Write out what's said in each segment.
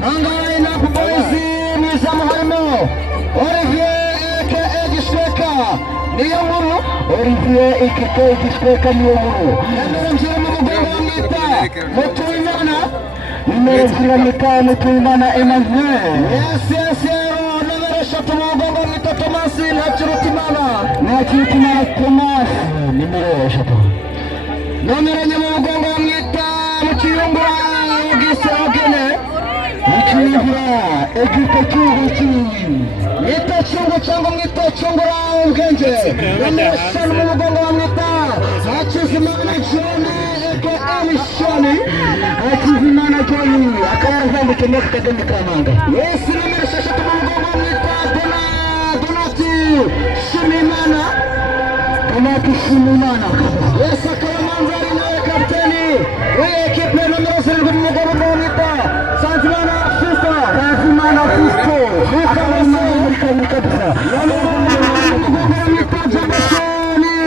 Manga ina kuboizi Misa Muharimo Olivier aka Gisweka Niyomuru Olivier aka Gisweka Niyomuru Namero mzira mugongo wamita Mutuimana Namero mzira mita Mutuimana Emmanuel Yes Namero shatu mugongo wamita Tomasi Nachirutimana Tomas Namero shatu Namero nyama mugongo wamita Muchiyungura Ugise Ogene Muchiyungura Egipe Chuguchi Mita chungu changu mita chungu rao mgenje Namero shanu mugongo wamita Hachizimana Joni Eke Amishoni Hachizimana Joni Akawara zambu kemeka kademi kamanga Yes namero shashatu mugongo wamita Donati Shimimana Donati Shimimana Yes akawa manzari nawe kapteni Weye kiple namero shashatu mugongo wamita Sanzimana Fisto Sanzimana Fisto Fisto Mwana kabisa mugongo wamita Jabashoni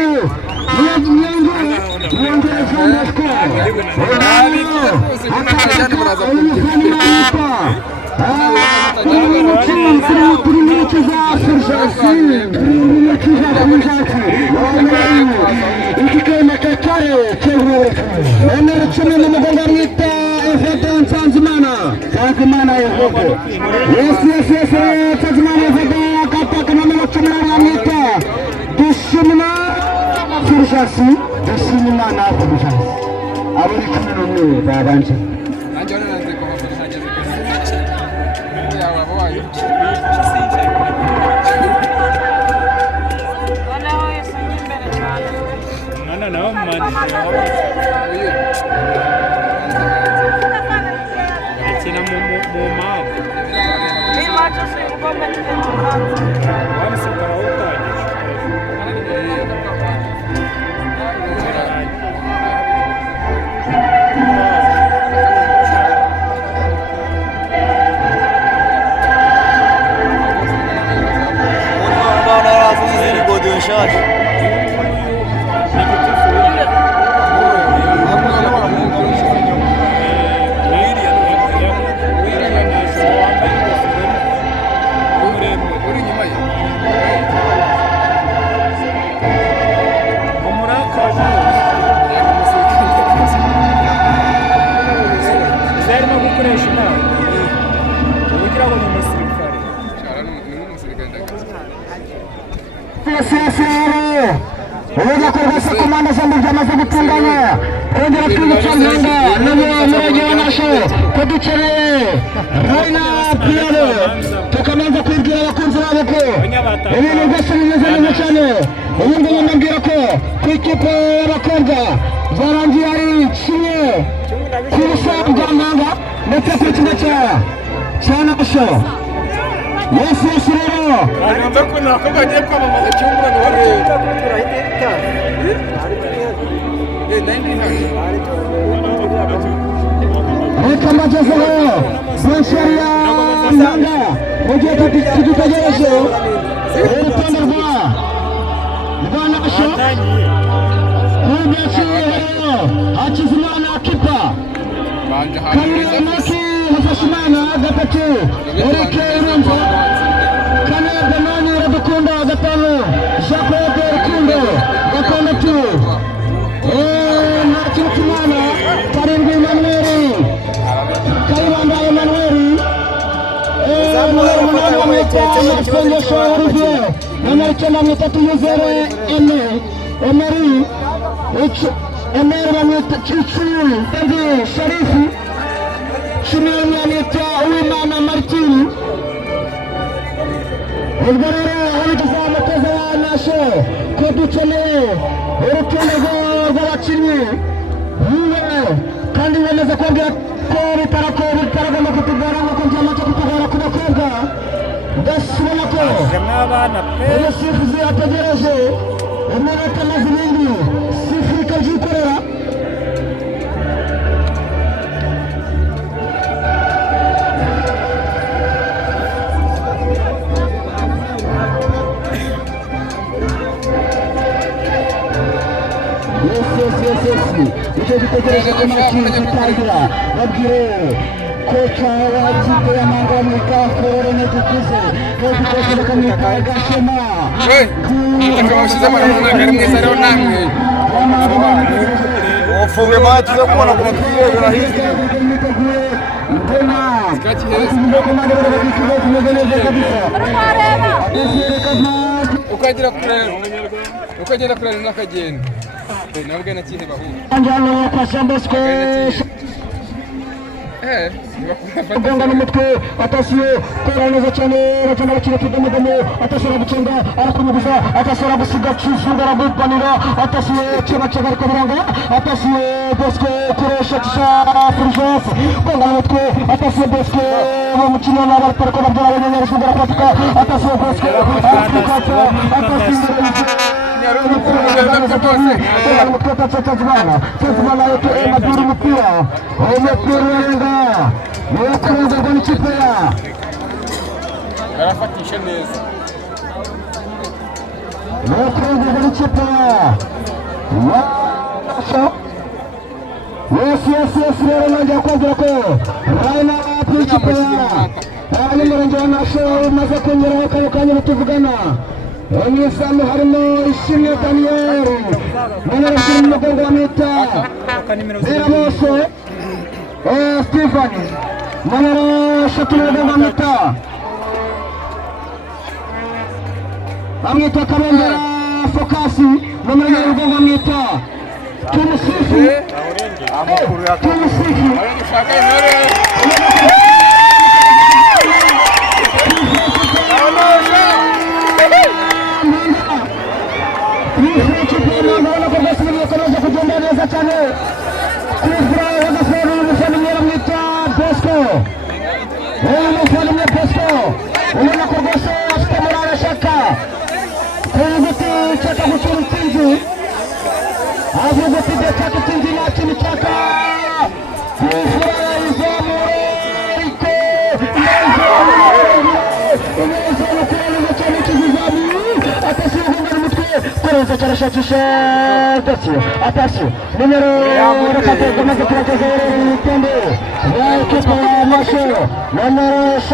Furshasi, Dushima na Furshasi. Aburi kumunu babancha. Anjona nanze kwa Furshasi. Ya waboa. Wala hoye sanyi mbele chana. No, man. China mu mal. Ni macho se ngombe tena. Vamos para outra. Uweza kurgasa kumanda zambu jama zambu tunganya Kundi rakimu changanga Namo mreja nasho Kudu chere Raina Piano Tukamanza kuingia wakunzira wako Ini nungasa nizani mchane Ini ngunga mangira ko Kuikipo wakonga Zaranjiari Chine Kurisa mjamanga Netepe chinecha Chana usho Yes rero Anza kuna kwa je kwa mama chumba ni wale Kama jazao Bonsharia Nanga Moja tujitajesho Tanda kwa Bwana Asho Kubechi Hachizimana Kipa Kamila Maki Hafashimana Gapatu Erike Urumfa Kane Benoni Rabukunda Gatano Jacques Berkundo Gatano tu Martin Kimana Karimbi Manueri Kaiwanda Emanueri Mwenye Shawarivye Amerikana mitatu yuzere Emery Emery Mamita Chichuri Endi Sharifi Shimini Anita Uimana Martini Ulgarere Halikiza Makaza Nasho Kodu Chele Urukele Gara Chini Uwe Kandi Weneza Kwambia Kori Paraga Makutugara Makunja Macha Kutugara Kuna Kwanga Dasi Walako Ele Sifuzi Atajereje Umere Kamazi Mingi Sifri Kaju Korea Yes. Ito ditegereje ko makikita babwire kocha wa kipe ya Manga Mikafu Rene Tukuze kocha kamika Gashema ufunge maji za kuona kuna kitu rahisi ukagera kure n'akagenda nabwo nakihe bahu anjana kwa Sambosko Benga n'umutwe atasiye kora neza cyane cyane bakira kidomodomo atasora gucenga arakomuguza atasora gusiga cyusungara gupanira atasiye cyaba cyaba kubiranga atasiye Bosco kuresha kisha Fulgence benga n'umutwe atasiye Bosco mu mukino n'abari parko babyara n'abari sungara patika atasiye Bosco Mwakurenga kwa nchipea arafatisha neza mwakurenga kwa nchipea yes lero nanja kwazira ko Raina nchipea Raina mrenjo nasho maze kongera kanya bituvugana Emisamu harimo ishimwe Daniel Manara shimwe mugongo wa mita Zira Moso Stefan Manara shatu mugongo wa mita Amita Kamendera Fokasi Manara mugongo wa mita Tumusifu Tumusifu Attention, numero 14 comienza a tracciare il tempo l'equipe Masho, numero 6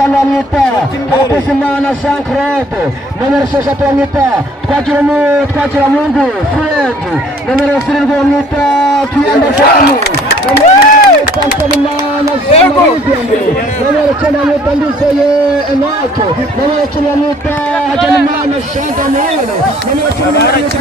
Apesimana Sancroto, numero 6 Twakira Mungu, Fred, numero 5 Kianda Samu, numero 8 Samuel, numero 10 Ndiseye Enato, numero 10 Hajanimana Shantamelo, numero 10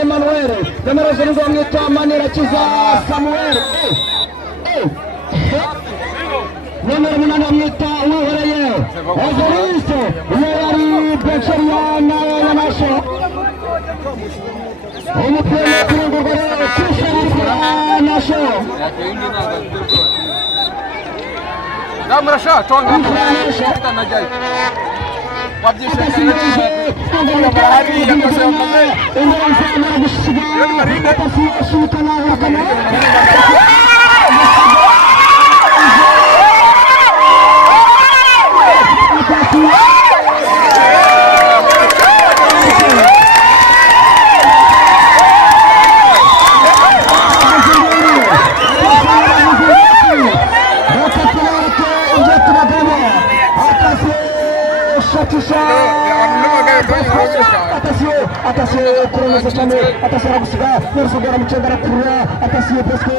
Emmanuel, numero 5 Manera Chiza Samuel. Numero 8 Uwaraye. Ezoristo, Uwari Becheriana Namasho. Umupira kurugura Kusha Nasho. Namrasha tonga najai. Wabjisha kana bahari yakasema Attention, atasara gusiga n'urusogora mucengara kurura atasiye Bosco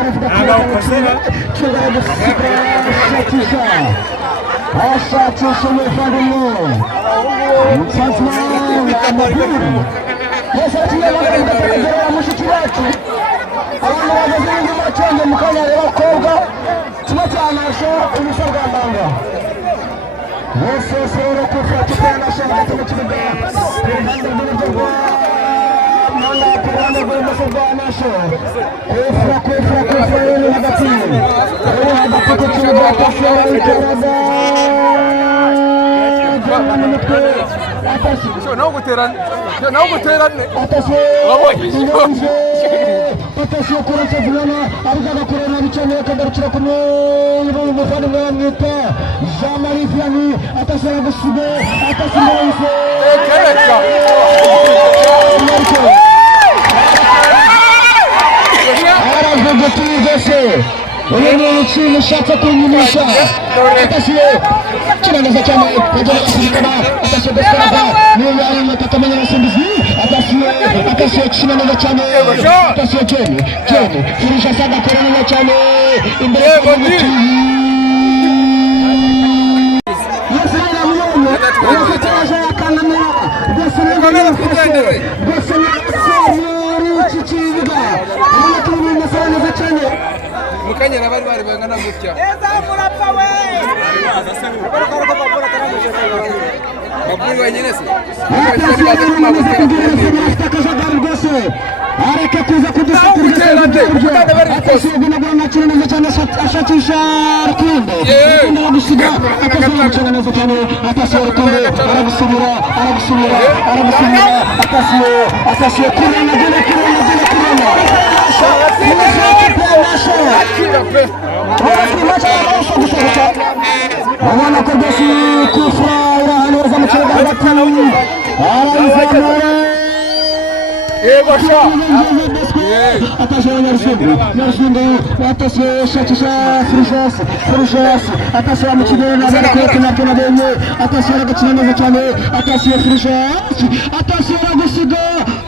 aravuga cengara gusiga ashakisha umuvandimwe Musanzima Amaburu yasatiye bagenda mushiki wacu abantu bageze inyuma cyane mu kanya y'abakobwa tubatanasha umusabwa mbanga bose rero kufata kwanasha mu kibuga kuruhande rw'uburyo manda kuruhande rw'ubumoso bwanasha kufra yari hagati ku kibuga atashobora gukaraga naho guterane atasiye kurasa vuba arugaga kurana bicanye akagarukira ku muvandimwe wamwita Jean Marie Vianney atasiye gusiga atasiye yise aravuga tugese uyu ni ikintu ushatse kunyinisha atasiye kina neza cyane yagera kusikana atasiye gusiga niyo yari mutatamenya abasimbizi atasiye kina neza cyane atasiye Jeni kurusha sada kora neza cyane imbere y'umuti yasira muyone yasitaje akanamira Chichiga amakuru nasana neza cyane mukanyera bari bangana gutya maburi wenyine se areke kuza kudushakira neza cyane ashakisha rukundo gusiga akazana neza cyane atasiye rukundo aragusubira atasiye kurana abana ko byose kufra irahaneza mu kibuga hagati arayizamura atasiye Nyarushindi atasiye shakisha Frujas atasiye mu kibuga nabyo nabonye atasiye aragakina neza cyane atasiye Frujas atasiye aragusiga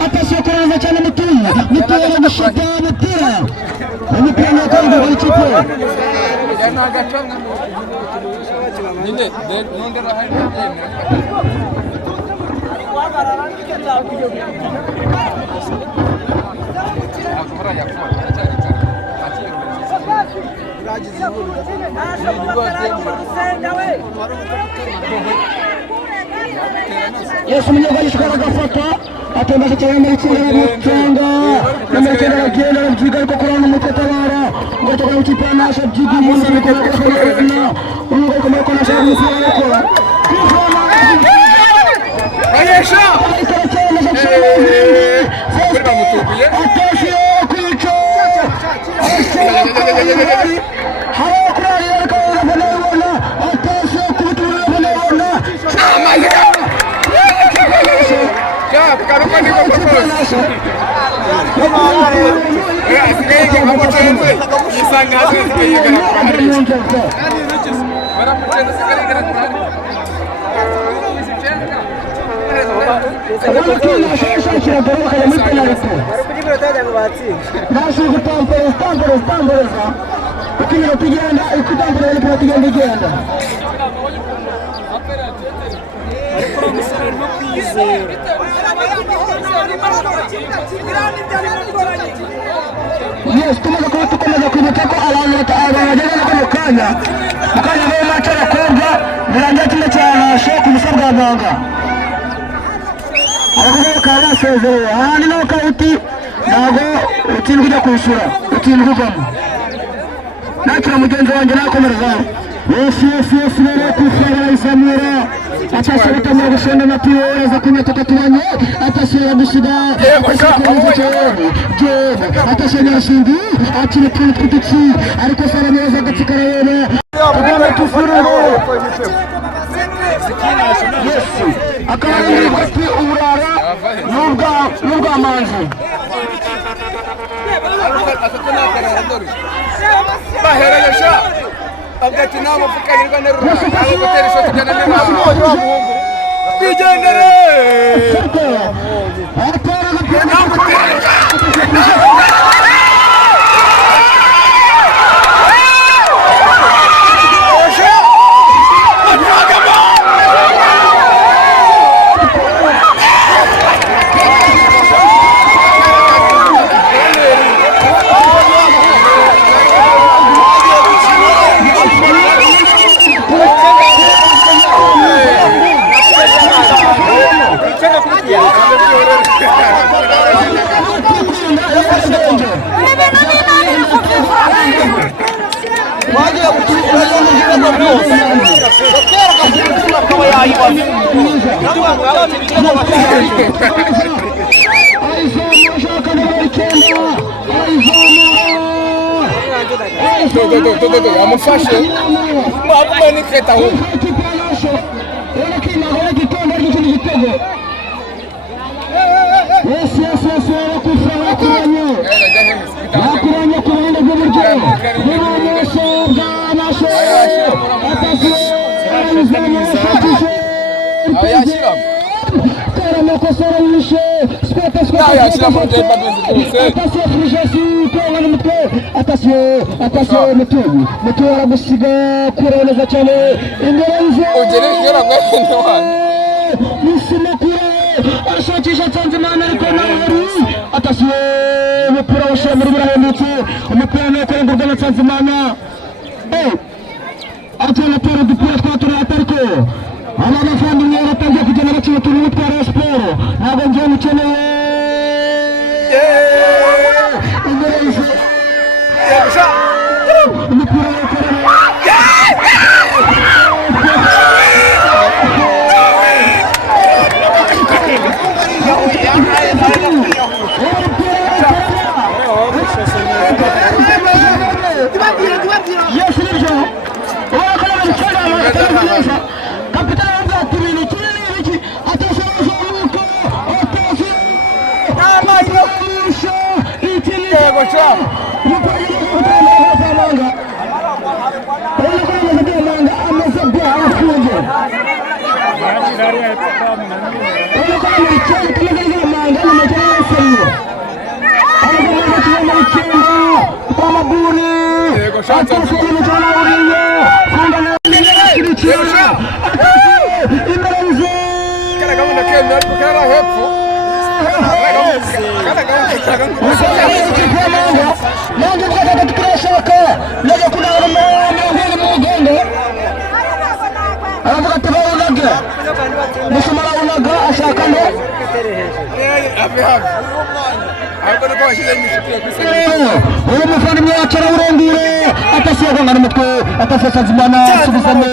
atasiye kurana cyane mutuye aragushaka umupira n'akandi w'ikipe nyine nondera hari Yesu umunyarwanda ishobora agafata atembaza cyane muri kimwe n'umucanga n'amakenda aragenda arabyiga ariko kurana umutetabara ngo tugaye ikipe ya nasha byiga umuntu ariko kurana umugabo ukomeye ko nasha umupira arakora ayesha atashye kwica Yes, tumaze kwibuka ko abantu bageze no mu kanya rero mace abakobwa birangira kimwe cyahashe ku busa bwa manga abakobwa bakaba basezereye ahandi naho kawuti ntabwo utsindwa ujya kwishyura utsindwa uvamo nakira mugenzi wanjye nakomerezaho Yes, rero kufra barayisamura atasiye batamira gushenda na piyoreza kunyatoka tubanye atasiye gusiga atasiye Nyarushindi akiri utuntu tw'udutsi ariko sara neza agatsika rero tugomba kufururo Yesu akaba ari hagati uburara n'ubwamanzi bahereresha agati nabo fukanirwa nerura abo guteresha tujana n'abo bigendere amufashe maniketa aho bakuranye ku ruhande rw'iburyo n'ibumoso bw'amasho Karamokosora yishe atasiyo mutubu aragusiga kureba neza cyane imbere y'izo Musimukura ashakisha Nsanzimana ariko nawe atasiyo umupira washemera birahindutse umupira ni ukurengurwa na Nsanzimana atera udupira twatura atariko aba bavandimwe batangiye kugenda bakina utuntu n'utwara siporo ntabwo ngiye mukeneye imbere y'izo umupira umuvandimwe wacu arawurengire atasiye agongana umutwe atasiye Nsanzimana asubizamo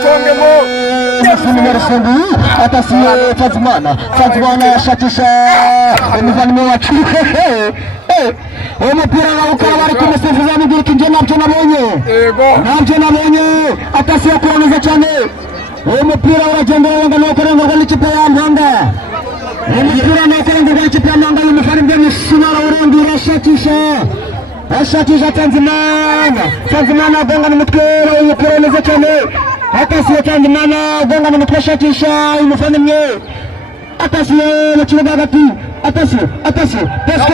umufunimwe rufungu atasiye Nsanzimana ashakisha umuvandimwe wacu uwo mupira arawukara bari kumusifuza amubwira ko njye ntabyo nabonye atasiye kurangiza cyane uwo mupira uragenda urengana ukurengurwa n'ikipe ya Mpanga umupira ni ukurengurwa n'ikipe ya Mpanga y'umuvandimwe Musimara urengura ashakisha Nsanzimana agongana umutwe umupira neza cyane atasiye Nsanzimana agongana umutwe ashakisha umuvandimwe atasiye mu kibuga hagati atasiye Bosco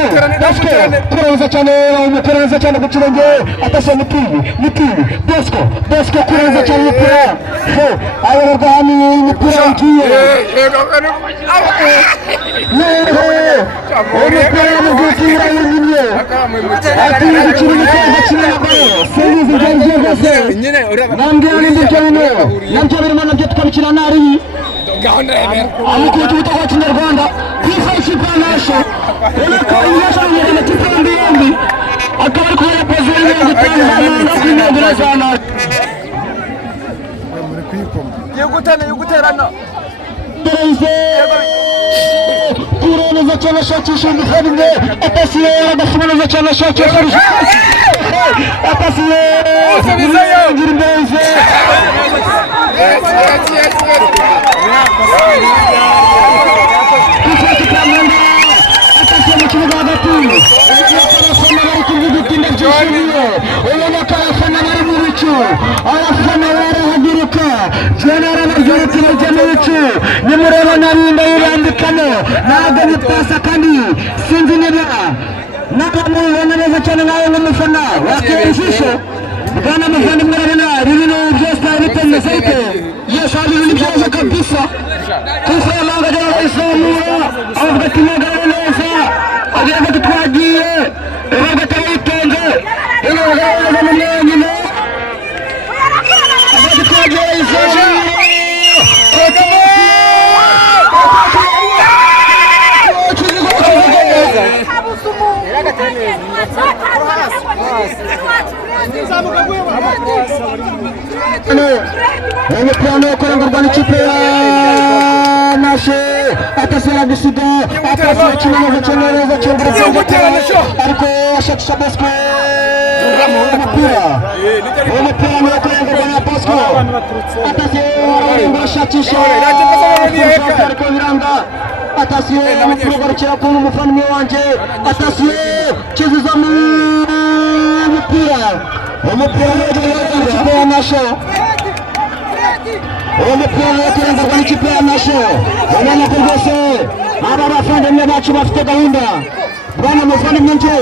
kureza cyane umupira neza cyane ku kirenge atasiye Mutini Bosco kureza cyane umupira ayoborwa hano umupira ugiye umupira mugukira yimye ati ikirimo cyaza kinabare sinzi ngenje gose nambye n'indi cyane nambye birimo nabyo twabikira nari amukuru wa Kinyarwanda kwifashisha panasho uriko inasho y'ene tipembi yombi akaba ari kubera pozisiyo yo gutanga no kwinegura cyane yuguterana kuroneza cyane shakisha umuvandimwe atasiye agafunza cyane shakisha atasiye ngira imbeze atasiye mu kibuga hagati abafana bari kuvuga utinda byishimiye ubona ko abafana bari mu bicu abafana barahaguruka jenera naryurutse bajya mu bicu nimureba narinda yibambikano ntabwo bipasa kandi sinzi niba n'abamubona neza cyane nawe nk'umufana watera ijisho bwana muvandimwe urabona ibintu byose bitemeze bite yesu hari ibintu byiza kabisa kuko yamanga ajya bayisamura avuga ati ntagaragara neza agira ngo twagiye uvuga ati abayitonze inagaragaza mu myanyine avuga ati twagiye bayisamura umupira ni ukurengurwa n'ikipe ya nashe atasera gusida atasera kineza cyongereza cy'Ubwongereza ariko ashakisha Bosco umupira no kurenga na Bosco atasera ashakisha ariko biranga atasera umugarukira ku mufani wanje atasera kizuza umupira w'ikipe ya Nasho umupira waterengwa n'ikipe ya Nasho ubona ko rwose aba bafandimwe bacu bafite gahunda bwana muvandimwe nje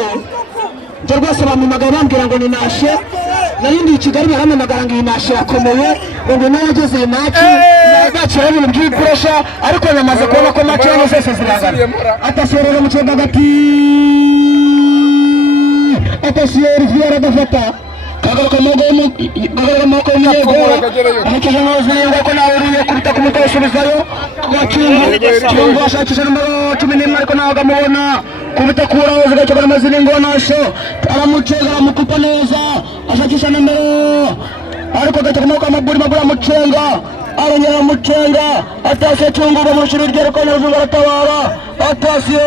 rwose bamumagara bambwira ngo ni Nashe narindi i Kigali baramamagara ngo iyi Nashe yakomeye ngo nawe ageze iyi maci bacira ibintu by'ipuresha ariko bamaze kubona ko maci zose zirangana atasorera mu kibuga hagati atasiyeri Viera agafata kagaruka amaboko y'umunyego umukiza n'uzinga ko nawe uriye kubita ku mutwe usubizayo Kiyovu ashakisha numero 11 ariko ntabwo amubona kubita kuraho zigacyo bari mazini ngo Nasho aramuceza aramukupa neza ashakisha numero ariko gatakamo amaburi amucenga arongera amucenga atasiye cyungura mu shuri ryerekana uzungu aratabara atasiye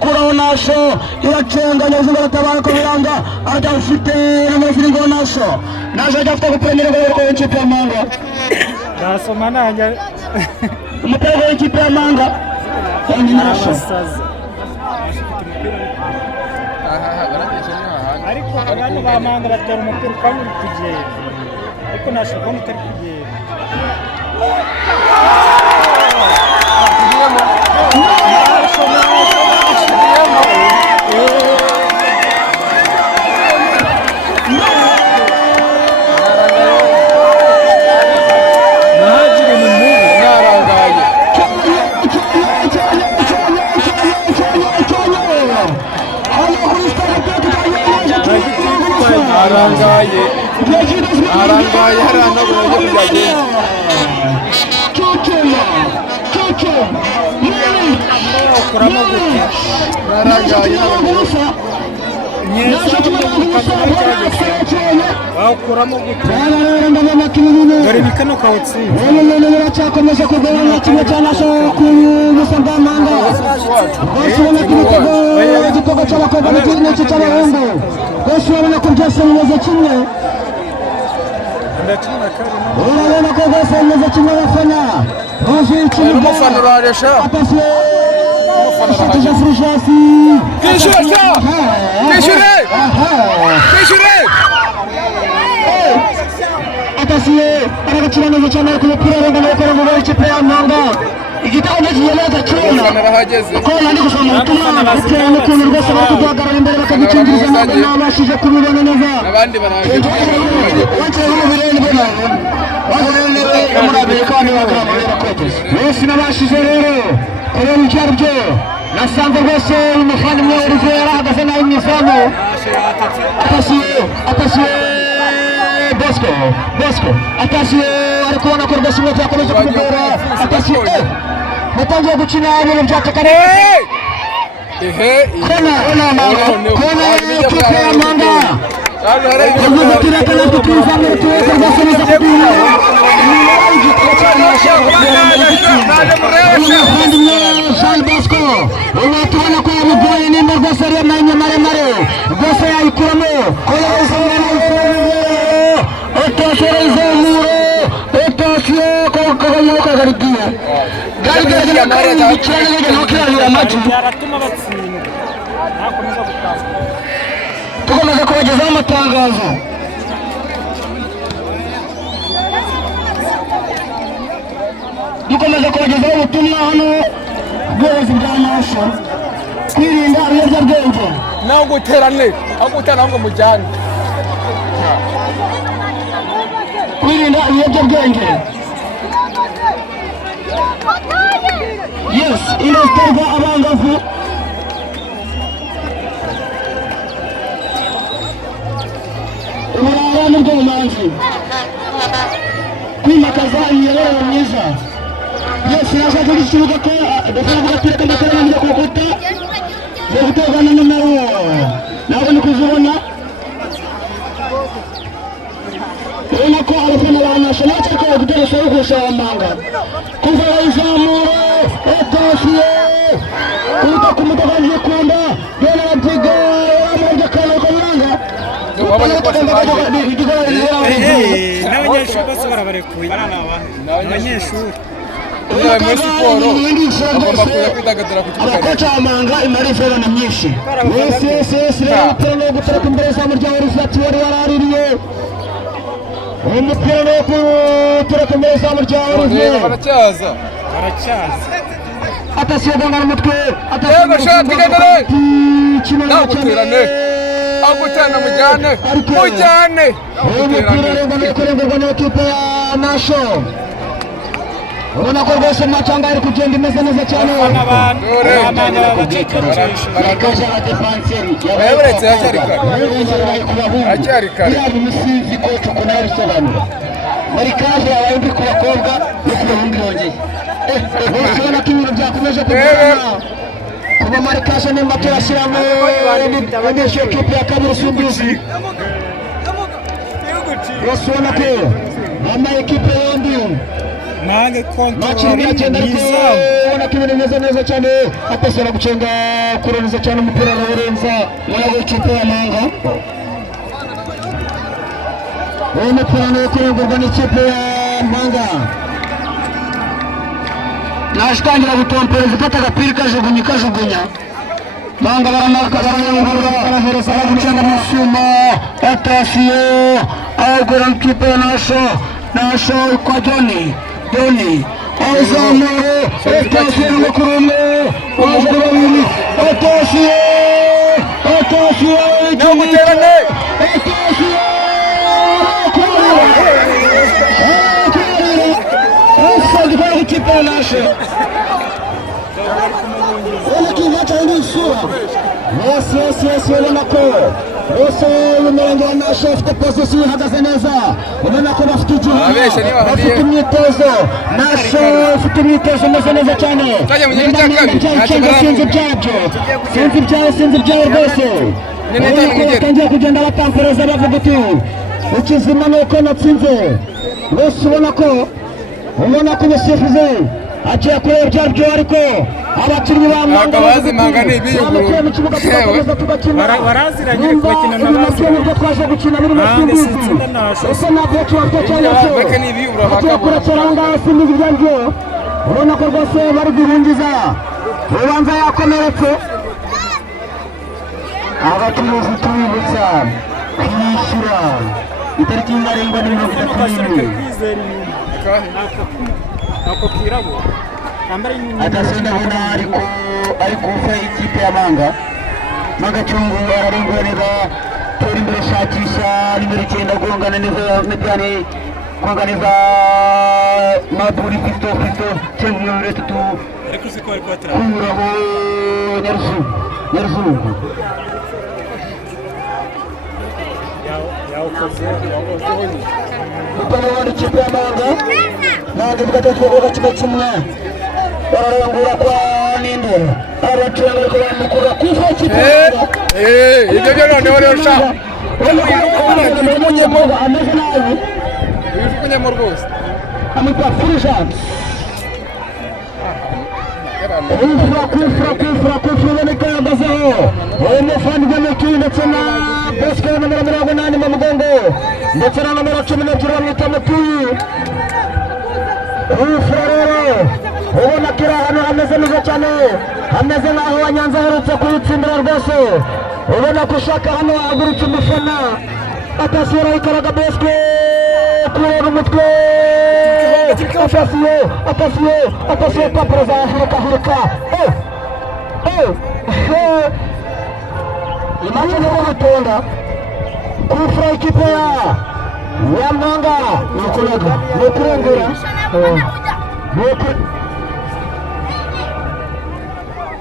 kuraho Nasho iracenganya uzungu aratabara ko biranga atafite n'amazina ngo Nasho ajafite gupendera ko ikipe ya Manga Nasoma nanya umupira w'ikipe ya Manga kandi Nasho ariko abantu ba Manga batera umupira kandi kugenda ariko Nasho ko mutari kugenda arangaye hariya ntabwo bagiye kujya ukuramo gute arangaye wawukuramo gute dore ni kano kawutsinze biracyakomeje kugabanya kimwe cya Nasho ku busa bwa Manga bose ubona ko igitego cy'abakobwa n'iki cy'abahungu bose urabona ko byose bimeze kimwe urabona ko bose bimeze kimwe abafana buzuye ikibuga umufana uraresha ashakisha Fulgence kwishyure atasiye aragacira neza cyane ku mupira urengana gukora mu ikipe ya Manga igitego ntikigiye neza cyane ko yandi gusoma ubutumwa bitewe n'ukuntu rwose bari kuduhagarara imbere bakadukingiriza ntabwo nabashije kubibona neza abandi barahageze bose nabashije rero kureba icyo ari byo nasanze rwose umuvandimwe Olivier yarahagaze nawe mu izamu atasiye Bosco atasiye ari kubona ko rwose umwete yakomeje kumugora atasiye batangiye gukina ibintu byatekanye kona ikipe ya Manga yavuze ati reka natwe tuyizamure tuweze rwose neza kubwira Jean Bosco ubu tubona ko yamugoye nimba rwose ariyo mwanya maremare rwose yayikuramo ko atashora izamuro atasiye kaganyuka garigiye garigiye kandi cyane no kirabira amatu yaratuma batsindwa nakomeza gutaza tukomeza kubagezaho amatangazo dukomeza kubagezaho ubutumwa hano ubworozi bwa Nasho kwirinda ibiyobyabwenge nawe guterane aho gutera ngo mujyane kwirinda ibiyobyabwenge yes inda ziterwa abangavu uburara n'ubwomanzi kwimakaza imiyoborere myiza yes nashaka ikibuga ko dufite agapira k'amakara n'ibyo ku rukuta byo guterwa na numero ntabwo ni kuzibona ubona ko abafana ba Nasho nacyo ko gutera kurusha Manga kuva izamura etasiye kuta kumutakaje kunda gena atiga amoja kana Manga n'abanyeshuri bose barabarekuye abanyeshuri muri siporo bagomba kuza kwidagadura ku kibuga. abakoca wa Manga imari fera ni myinshi yes rero no gutereka imbere za muryango Rufati wari waraririye umupira no gutereka imbere za muryango baracyaza atasiye gongana umutwe yego shati gendere naguterane agutana mujyane umupira kurengurwa n'ikipe ya Nasho ubona ko rwose Macanga ari kugenda imeze neza cyane barakaje abadefanseri yaberetse hacyari kare umusizi kocu ko nawe bisobanura marikaje yabaye mbi ku bakobwa no ku bahungu yongeye bose ubona ko ibintu byakomeje kugorana kuba marikaje ni mato yashyiramo abanyeshuri ekipe ya kabiri Sunduzi bose ubona ko bambaye ekipe yombi Manga kontorori mwiza ubona ko ibintu bimeze neza cyane atasora gucenga kuroniza cyane umupira Lorenza mwana w'ikipe ya Manga uwo mupira ni kurengurwa n'ikipe ya Manga nashitangira gutompereza ifata agapira kajugunya Manga baramurwa barahereza gucenga musuma atasiyo awugura ikipe ya Nasho kwa Doni azamure etasiyo n'umukurume wajura wili etasiyo naguterane kwa ikipe ya Nasho ubona ko imaca indi isura yes ubona ko bose umurenge wa Nasho ufite pozisiyo ihagaze neza ubona ko bafite igihugu bafite imyitozo Nasho ufite imyitozo imeze neza cyane sinzi ibyayo rwose ubona ko batangiye kugenda batampereza bavuga uti ukizima ni uko natsinze bose ubona ko umusifuzi agiye kureba ibyaryo ariko abakinnyi ba Manga bamukuye mu kibuga tugakomeza tugakina baraziranye bakina n'abandi nibyo twaje gukina muri Musimbizi ese ntabwo cyafite cyane cyo agiye kurekera aho ngaho simbizi ibyaryo ubona ko rwose bari guhungiza ubanza yakomeretse abacuruzi tubibutsa kwishyura itariki ntarengwa ni 30 ako kirabo atasenda bona ariko ufa ikipe ya Manga Chungu ararengereza tori imbere shakisha nimero 9 guhangana neza Mediane guhanganiza Maburi Fisto cyangwa tutu ariko siko ari kwatra kuraho Nyarzu yao koze Mutano wa ikipe ya Manga ntabwo bwatatuka kimwe kimwe barangura kwa Nindero abatranga ko bamukura kufa ikipe ibyo byo noneho rero sha ujugunyemo rwose ampa Fulgence kufra boneka bazaho umufandi w'amekini ndetse na Bosco nomero 8 mu mugongo ndetse na nomero 12 bamwita Mutuyi rero ubona ko hano hameze neza cyane hameze nk'aho Nyanza aherutse kuyitsindira rwose ubona ko ushaka hano hagurutse umufana atasira ikaraga Bosco kureba umutwe atasiyo papaza hirika imache ni kutonda kufra ikipe ya Manga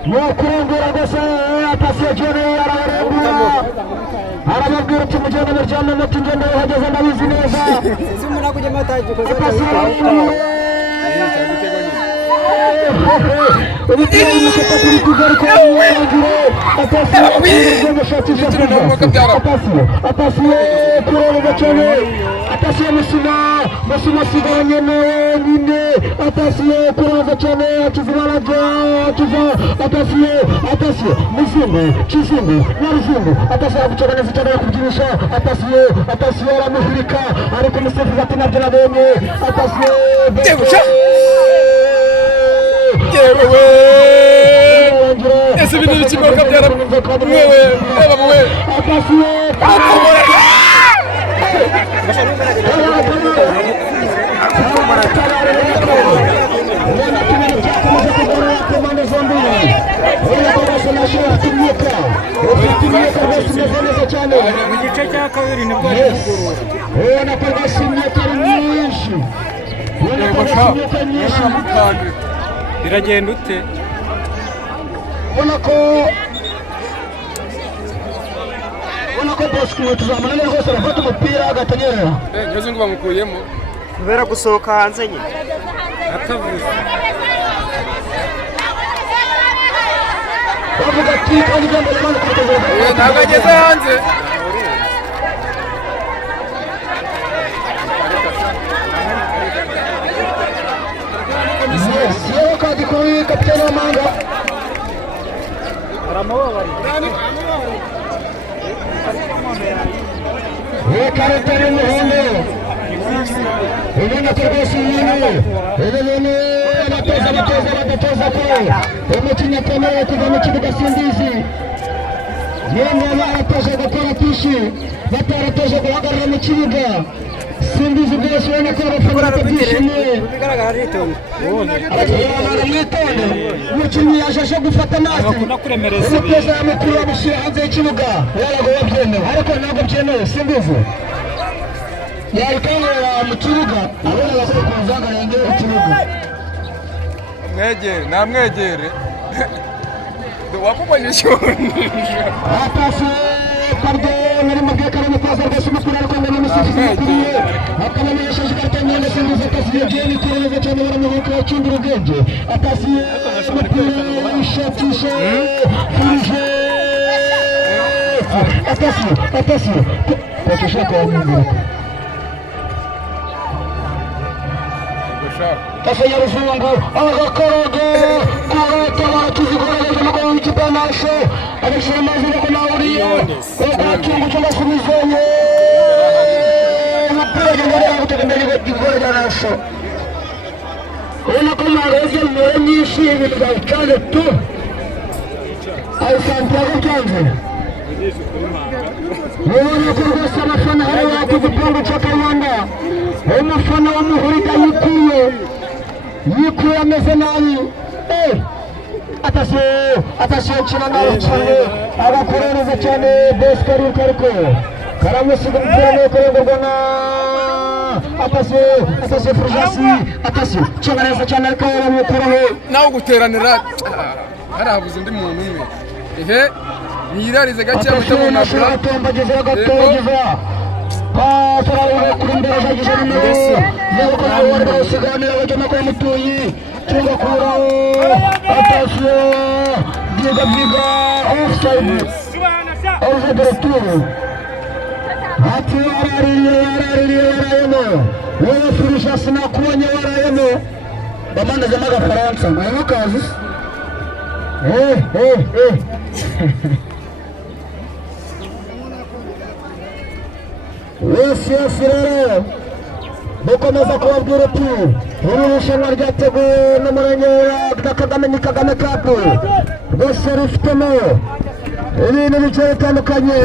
nukurengura rwose atasiyo jone arababwira uti mugende muryame muti ngende uhageze ndabizi neza umupira w'umutuku kuri kugaruka atasiye kurorega cyane atasiye musima siganye nyine atasiye kurorega cyane akizibaraga atasiye muzungu kizungu nyaruzungu atasiye gucana neza cyane kubyinisha atasiye aramuhirika ariko umusifuzi ati nabyo nabonye atasiye yewe ese ibintu bikimuka byara mwewe reba mwe igice cya kabiri nibwo biragenda ute ubona ko Bosco tuzamana neza rwose arafata umupira agatanyerera nyoze ngo bamukuyemo kubera gusohoka hanze nyine atavuze bavuga ati kandi ijambo ry'Imana kubateza ntabwo ageze hanze siyo kadi kuri kapiteni w'amahanga karita y'umuhondo ubona ko rwose ibintu badatoza ko umukinnyi atemerewe kuva mu kibuga simbizi yemwe baratoje gukora byinshi bataratoje guhagarara mu kibuga simbizi rwose ubona ko abafana batabyishimiye mwitonde umukinnyi yashashe gufata amazi umutoza w'umupira wamushyira hanze y'ikibuga yarago wabyemewe ariko ntabwo byemewe simbizi yarikangurira mu kibuga abona basaba kuzagarira imbere y'ikibuga namwegere wakubonye ishyunisha atasi pardo nari mubwiye ko ari umutoza rwose umupira ariko ngo n'umusifuzi mukuriye akaba yashashe ikarita y'umuhondo simbizi atasiye jeni ikora neza cyane baramuhuka yacundira ubwenge atasiye umupira ishakisha furije atasiye koca ushaka wamwumvira Kafanya ruzungu agakoroga kurataba kizigoreza n'umugabo w'ikipanasho agashira amazi no kunauriye agatungu cyo basubizanye umupira ngari agutega imbere y'igoreza nasho ubona ko magaze muri nyinshi ibintu byacane tu Santiago byanze ubona ko rwose abafana hariya ku gipangu cya Kayonda umufana w'umuhurida yikuye ameze nabi atasiye nshyira nabi cyane agakora neza cyane Bosco ariko karamusiga umupira n'ukorerwa na atasiye Furujasi nshyira neza cyane ariko yaramukuraho nawe guteranira harabuze undi muntu umwe yirarize gake mutabona atombagiza agatogeza pasara kuri mbere zagize nimero y'uko bari basiganira bajyana kwa mutuyi cyangwa kuraho atasiyo byiga offside ati warariyemo wowe Furujasi nakubonye warayemo bamandazemo agafaransa mwaho kazi wese rero dukomeza kubabwira ati iri rushanwa ryateguwe n'umurenge wa Kagame ni Kagame Cup rwose rifitemo ibintu bigiye bitandukanye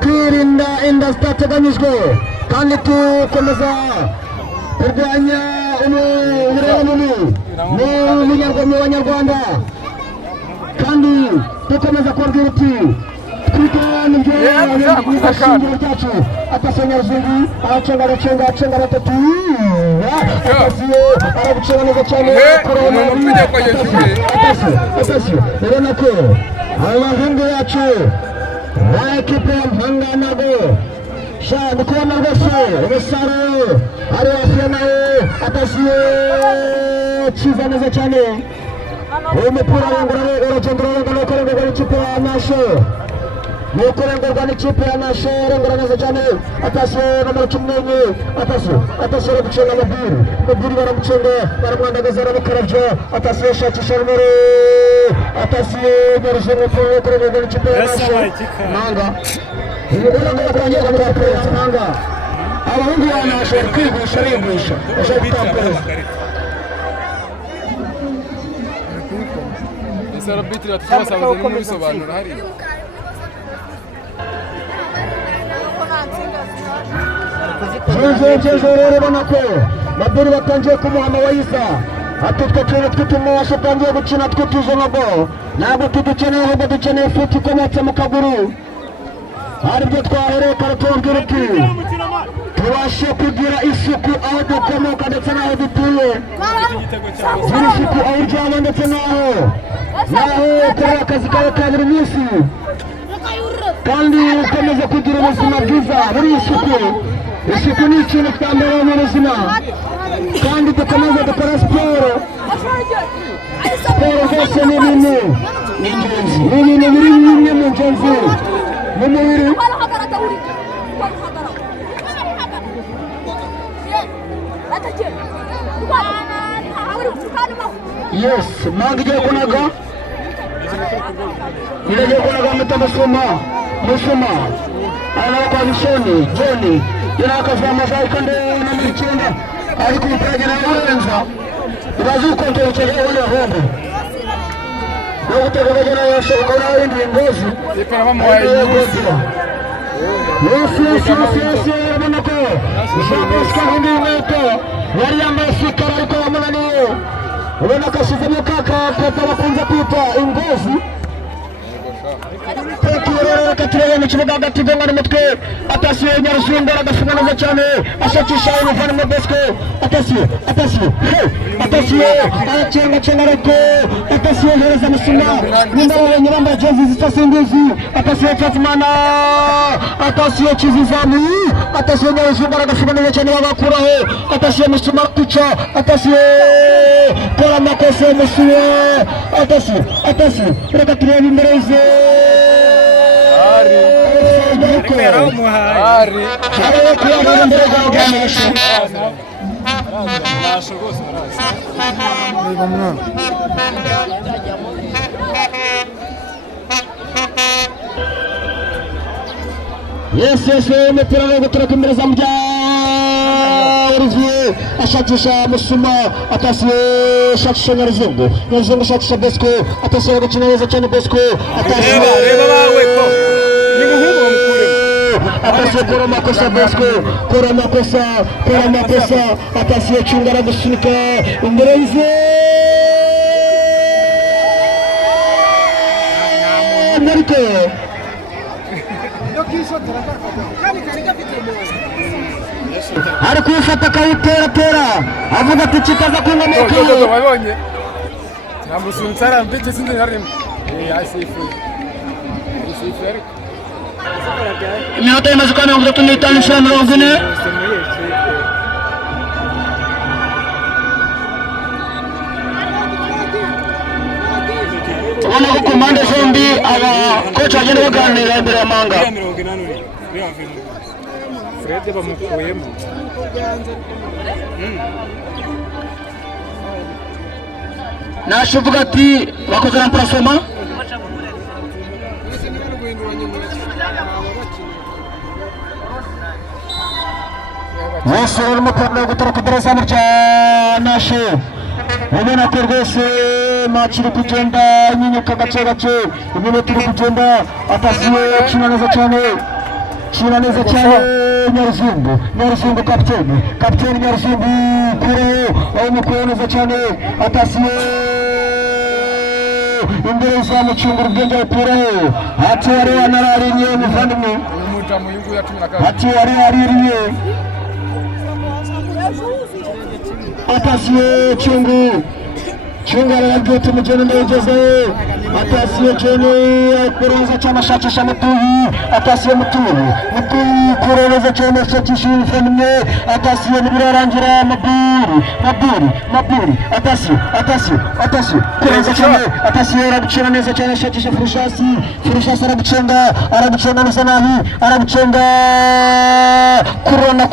twirinda inda zitateganyijwe kandi tukomeza kurwanya uburebure n'umunyarwanda kandi dukomeza kubabwira ati twitana ibyo shingiro ryacu atasiye ruzungu aracenga batatu atasiye aragucenga neza cyane atasiye urabona ko abahungu yacu ba ekipe ya Mpanganago ndi kubona rwose umusaruro ari hafi nawe atasiye cyiza neza cyane uyu mupira uragenda urengana n'ikipe ya Nasho nukurengurwa n'ikipe ya Nasho urengana neza cyane atasiyo nomero 11 atasiyo ari gucenga Mabiri baramucenga baramwandagaza aramukarabya atasiyo shakisha numero atasiyo nyaruje umupira urengana n'ikipe ya Nasho Manga Manga abahungu ba Nasho bari kwigusha bashaka gutampereza ese arabitira tubasabuze n'umubisobanura hari rero ubona ko Mabiri batangiye kumuha amawayiza ati twe tuntu tw'utumasho utangiye gukina tw'utuzo nabo ntabwo tudukeneye ahubwo dukeneye futi ikomotse mu kaguru aribyo twahereye kare tubabwira uti tubashe kugira isuku aho dukomoka ndetse n'aho dutuye gira isuku aho uryama ndetse n'aho ukorera akazi kawe ka buri munsi kandi ukomeza kugira ubuzima bwiza buri isuku ni ikintu cya mbere mu buzima kandi dukomeza dukora siporo zose ni ibintu biri bimwe mu ngenzi mu mubiri yes Manga igiye kunaga mpita musuma anaho kwa Bishoni John yarakazamaza kandi nomero 9 ariko umupira urenza urazi uko ntokeje ule hombo no gutegeka yose ukora ibindi ngozi ipera bamuhaye yes urabona ko Jean-Bosco Hundi Neto yari yambaye sikara ariko yamunaniye ubona ko ashizemo kaka bakunze kwita ingozi katurebe mu kibuga hagati ngo ngana umutwe atasiye Nyarushinga agafunga neza cyane ashakisha umuvandimwe Bosco atasiye aracenga ariko atasiye hereza musuma nimba wenye bambaye jezi zisa singizi atasiye Fatmana atasiye Kizizami atasiye Nyarushinga agafunga neza cyane bagakuraho atasiye musuma kuca atasiye kora makosa musuma atasiye reka turebe imbere ze Ari yes umupira wo guturaka imbere za mujya Olivier ashakisha musuma atasiye shakisha Nyaruzungu shakisha Bosco atasiye gukina neza cyane Bosco atasiye reba bawe ko ni muhungu bamukuremo atasiye kora makosa atasiye chungara gusunika imbere yize Mariko ari kufata akawutera avuga ati kitaza kungamuka wabonye namusuntsara mbete sinzi harimo asifu ariko iminota imaze kuba 35 isaha 40 ubona ko ku mpande zombi abakoci bagenda baganira imbere ya Manga Fred bamukuyemo nashuvuga ati bakoze remplacement Nasho urimo gutara kudereza mu Nasho ubona ko rwose match iri kugenda nyinyuka gace iminota iri kugenda atasiye kina neza cyane Nyaruzungu kapiteni Nyaruzungu kure umukuye neza cyane atasiye imbere y'umucungu ubwenge w'umupira ati wari wanaraririye umuvandimwe ati wari waririye atasiye chunga la gate mjeni ndayigeze atasiye jeni kurenza cyane shakisha mutuyi atasiye mutuyi kurereza cyane shakisha infamwe atasiye nibirarangira maburi atasiye kurenza cyane atasiye arabucira neza cyane shakisha furushasi arabucenga neza nabi arabucenga kurona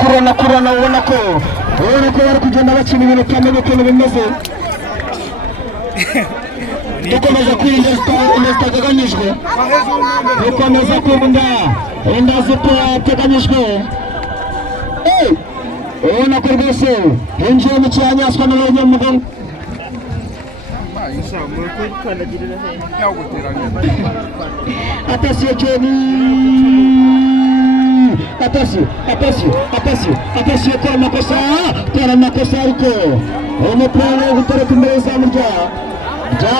ubona ko bari kugenda bakina ibintu kamenya ukuntu bimeze dukomeza kwirinda zitateganyijwe dukomeza kwirinda inda zitateganyijwe ubona ko rwose hinjiye mu cyanyaswa n'abanyamugongo atasiye jeni atasiye kora amakosa ariko umupira wo gutereka imbere y'izamu rya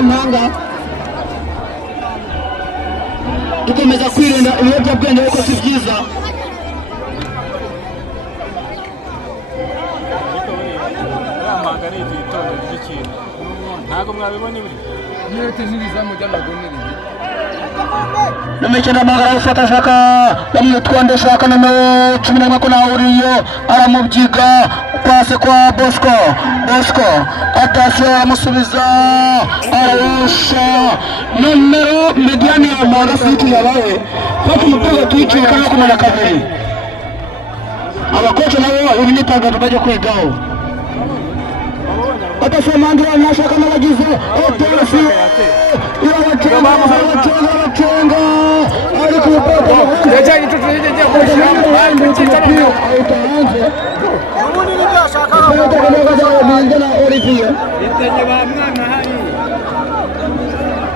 Mpanga dukomeza kwirinda ibiyobyabwenge kuko si byiza ntabwo mwabibona ibiri n'imikino amagara ufatashaka bamwitwandeshaka nomero 11 ko nahuriyo aramubyiga kwase kwa Bosco atasiyo aramusubiza arusha nomero mediani ya mwana fiti yabaye fata umupira tuyicika no kumenya kabiri abakocha nabo ibi nitagato baje kwigaho atasomandira nashaka n'abagize otasi irabacenga ariko yajyanye inshuti yajya kushira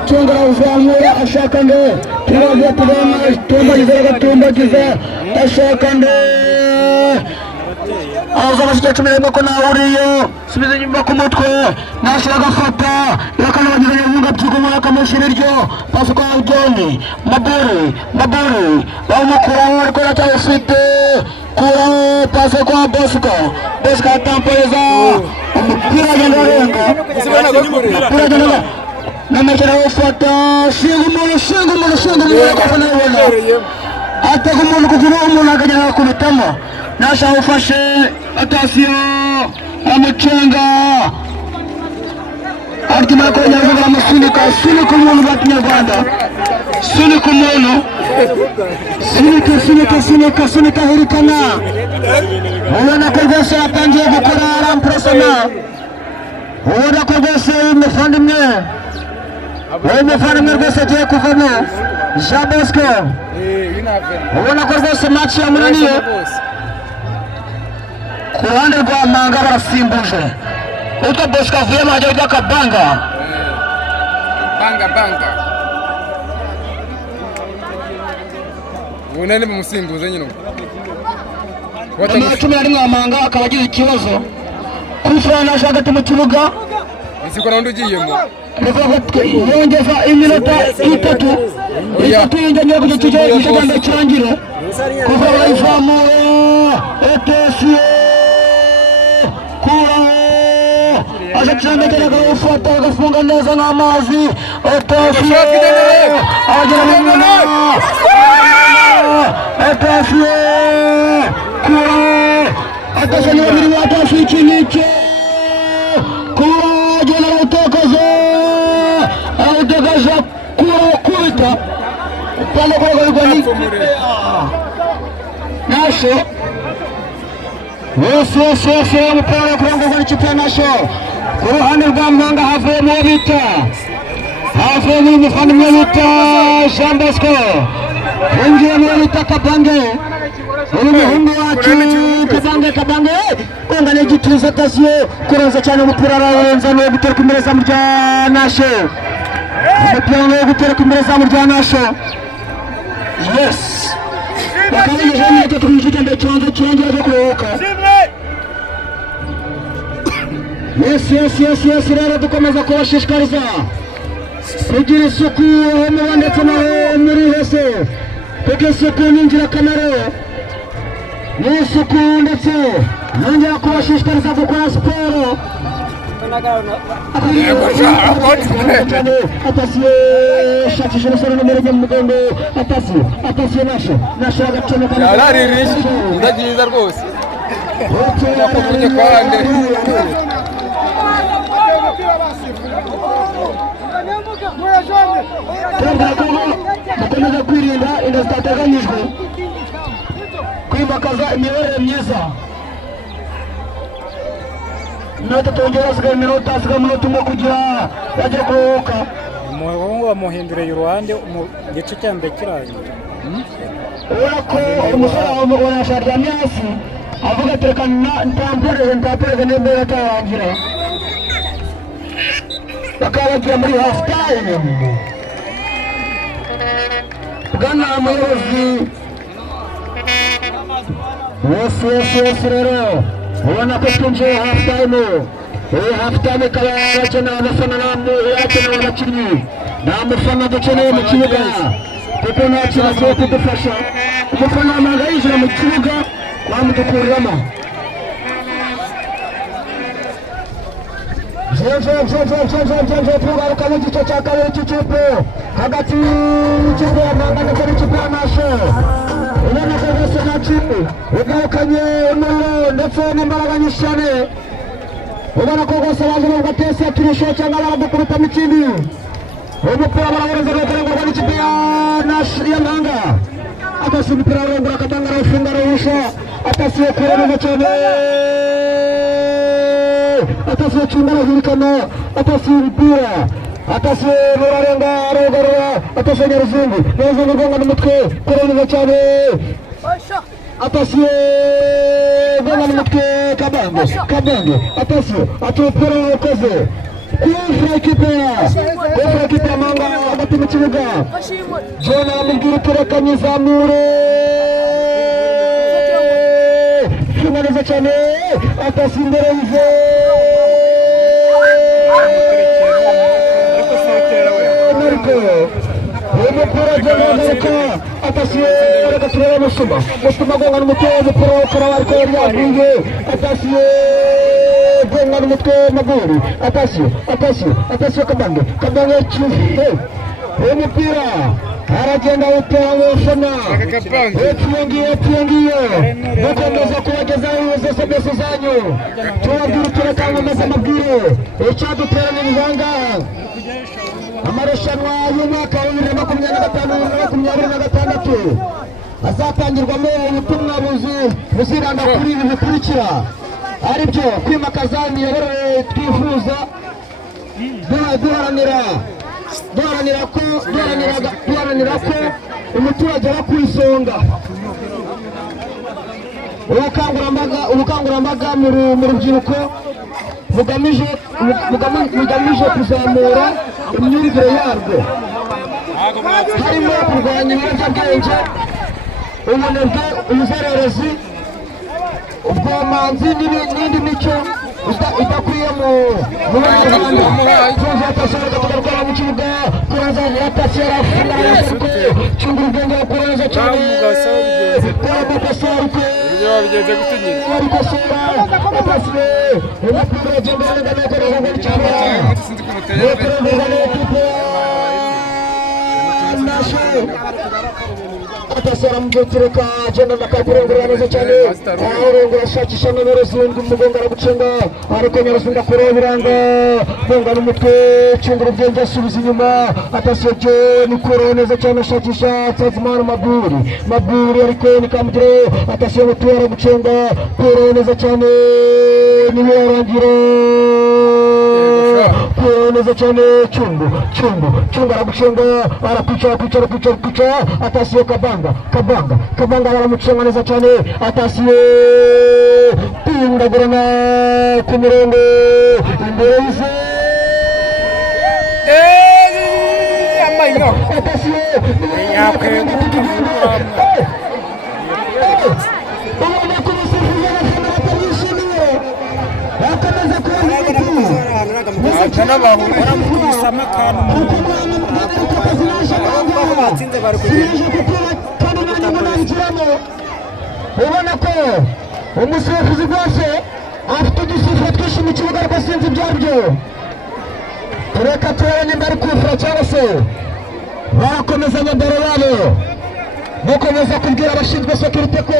chonga uzamura ashaka ndo tumbagiza ashaka ndo aza bashya 11 ko nahuriyo subiza nyuma ku mutwe nashaka gafata yakana bagizanye munga byigoma akamushiriryo pasi kwa Ugoni Maburi bamukura ariko atafite kura pasi kwa Bosco atampeza umupira gendarenga namekera ufata shingumu kafana atakumuntu kugira umuntu akagera kubitamo nasha ufashe atasiyo amucenga artima ko nyavuga amusunika umuntu bw'Ikinyarwanda sunika hirikana ubona ko rwose atangiye gukora arampresona ubona ko rwose umuvandimwe rwose agiye kuvamo Jean Bosco ubona ko rwose match yamunaniye ku ruhande rwa Mpanga barasimbuje utwo Bosco avuyemo hajya witwa Kabanga ubunani bumusimbuze nyine nomero 11 wa Mpanga akaba agize ikibazo kufana hagati mu kibuga isiko nawe ugiyemo yongeza iminota 3 yinjanye ku gice cy'igitanda cyangiro kuva bayifamu etesi kura aje cyane cyane ufata agafunga neza n'amazi etesi kura atasani wabiri watasi ikinicho kura jona utakaza kura kubita pale kwa nasho wese mpira kurongo kwa ikipe nasho ku ruhande rwa Mpanga havuyemo umuvandimwe bita Jean Bosco yinjiyemo bita Kabange umuhungu wacu Kabange ungana igituza atasiye kurenza cyane umupira ararenza no gutereka imbere za murya nasho umupira no gutereka imbere za murya nasho yes bakabije cyane cyo kumujya cyangwa cyo kuroka yes rero dukomeza kubashishikariza kugira isuku aho ndetse naho muri hose kuko isuku ni ingirakamaro n'isuku ndetse nongera kubashishikariza gukora siporo atasiye shakisha umusore n'umurenge mu mugongo atasiye nasho agacomeka yararirisha ndagiza rwose yakomeje kwande dukomeza kwirinda inda zitateganyijwe kwimakaza imiyoborere myiza inota tongera hasigaye iminota umwe kugira bajye kuruhuka umuhungu bamuhinduriye uruhande mu gice cya mbere kirangiye ubona ko umusore aryamye hasi avuga ati reka ntampereze n'imbere atarangira bakaba bagiye muri half time bwana umuyobozi wose rero ubona ko twinjiye half time ikaba yakenewe abafana yakenewe abakinnyi nta mufana dukeneye mu kibuga kuko nta kintu agiye kudufasha umufana wamanga yinjira mu kibuga bamudukuriramo tugaruka mu gice cya kabiri cy'ikipe hagati y'ikipe ya Manga ndetse n'ikipe ya Nasho ubona ko bose nta kipe ugarukanye umuriro ndetse n'imbaraga nyinshi cyane ubona ko bose baje mu gatese turisho cyangwa baradukubitamo ikindi umupira barawureza bakarengurwa n'ikipe ya Manga atasi umupira arengura akatanga arafunga arahusha atasiye kure neza cyane atasiye cyumba arahirikana atasiye umupira atasiye murarenga arawugarura atasiye Nyaruzungu rwonga n'umutwe kure neza cyane atasiye rwonga n'umutwe Kabange atasiye umupira wakoze kufra ekipe ya Manga hagati mu kibuga John amubwira uterekanye izamure funga neza cyane atasi imbere yive Mariko umupira John agaruka atasiye reka turebe Musuma agonga n'umutwe umupira ukora ariko yaguye atasiye gonga n'umutwe Maguru atasiye Kabange cyuhe umupira aragenda utera wofana epiyongiye mukomeza kubagezaho ibibazo byose zanyu tubabwira turatangaza amabwire icyadutera n'ibihanga amarushanwa y'umwaka wa 2025-2026 azatangirwamo ubutumwa buziranda kuri ibi bikurikira aribyo kwimakaza imiyoborere twifuza duharanira ko umuturage aba ku isonga ubukangurambaga mu rubyiruko bugamije kuzamura imyumvire yarwo harimo kurwanya ibiyobyabwenge ubunebwe ubuzererezi ubwomanzi n'indi mico idakwiye mu banyarwanda tuza tashoboka tugaruka mu kibuga kuranza yatasiye arafunga cyungura ubwenge kuranza cyane kuraba pasaruke bigeze gutegereza ariko sura atasiye umupira ugenda n'agaragaza cyane sinzi kumutera atasara mjotireka jana nakakurengura neza cyane arengura shakisha nomero zindwi mugonga aragucenga ariko Nyaruzungu kurebiranga bonga n'umutwe cyungura ubwenge asubiza inyuma atasiye ni kure neza cyane shakisha Tazimana Maburi ariko ni kamugire atasiye mutwe aragucenga kure neza cyane ni yarangiro neza cyane cyungu aragucenga arakwica atasiye Kabanga baramucenga neza cyane atasiye pindagurana ku murongo imbere y'ize atasiye ubona ko umusifuzi abafana batamwishimiye bakomeza kuba baramukubisamo akantu batsinze bari ubona ko umusifuzi rwose afite udusifuro twinshi mu kibuga ariko sinzi ibyo ari byo. Reka turebe nimba ari kufura cyangwa se barakomezanya mbere yabo mukomeza kubwira abashinzwe sekirite ko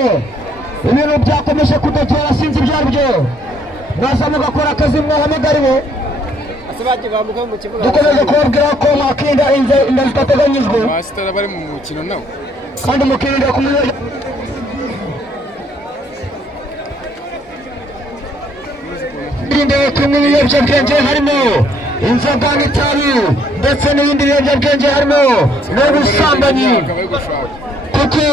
ibintu byakomeje kudogera sinzi ibyo ari byo. Mwaza mugakora akazi mwahamagariwe. Dukomeze kubabwira ko mwakirinda inda zitateganyijwe abasitari bari mu mukino nawe kandi mukirinda kumenya kunywa ibiyobyabwenge harimo inzoga n'itabi ndetse n'ibindi biyobyabwenge harimo n'ubusambanyi kuko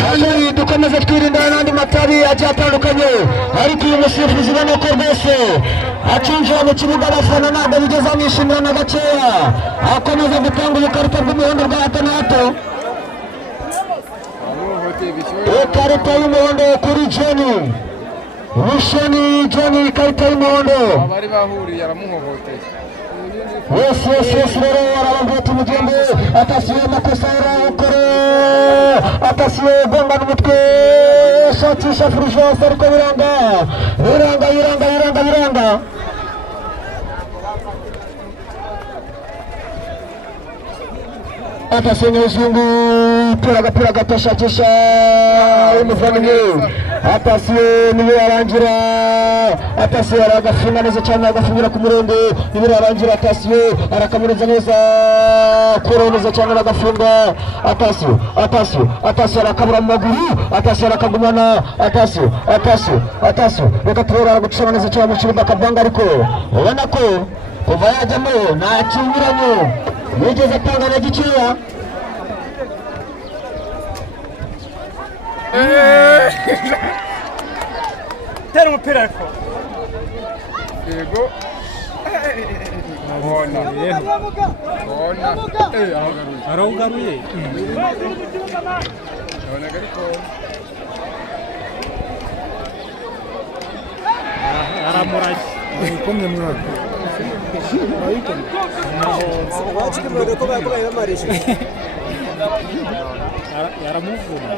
kandi dukomeze twirinda n'andi matabi agiye atandukanye. Ariko uyu musifuzi ubona ko rwose acinjira mu kibuga abafana ntabwo bigeze amwishimira na gakeya, akomeza gutanga ubukarita bw'umuhondo bwa hato na hato. Ikarita y'umuhondo kuri Johnny Bushoni. Johnny ikarita y'umuhondo bari bahuriye aramuhohoteye. Yes rero arababwira ati mugende atasiye amakosa yarakore atasiye gonga n'umutwe shakisha Fulgence ariko biranga. Atasiye Nyezungu agapira gato shakisha umuvandimwe. Atasiye niwe yarangira. Atasiye aragafunga neza cyane agafungira ku murongo niwe yarangira. Atasiye arakamereza neza kuro neza cyane agafunga. Atasiye arakabura mu maguru. Atasiye arakagumana. Atasiye reka turora aragucana neza cyane mu kibuga akavanga ariko ubona ko kuva yajyamo nta kinyuranye yigeze atanga na gikeya. Tera umupira ariko Yego. Bona. arawugaruye. Ariko aramurage ukomye mwana yaramuvuna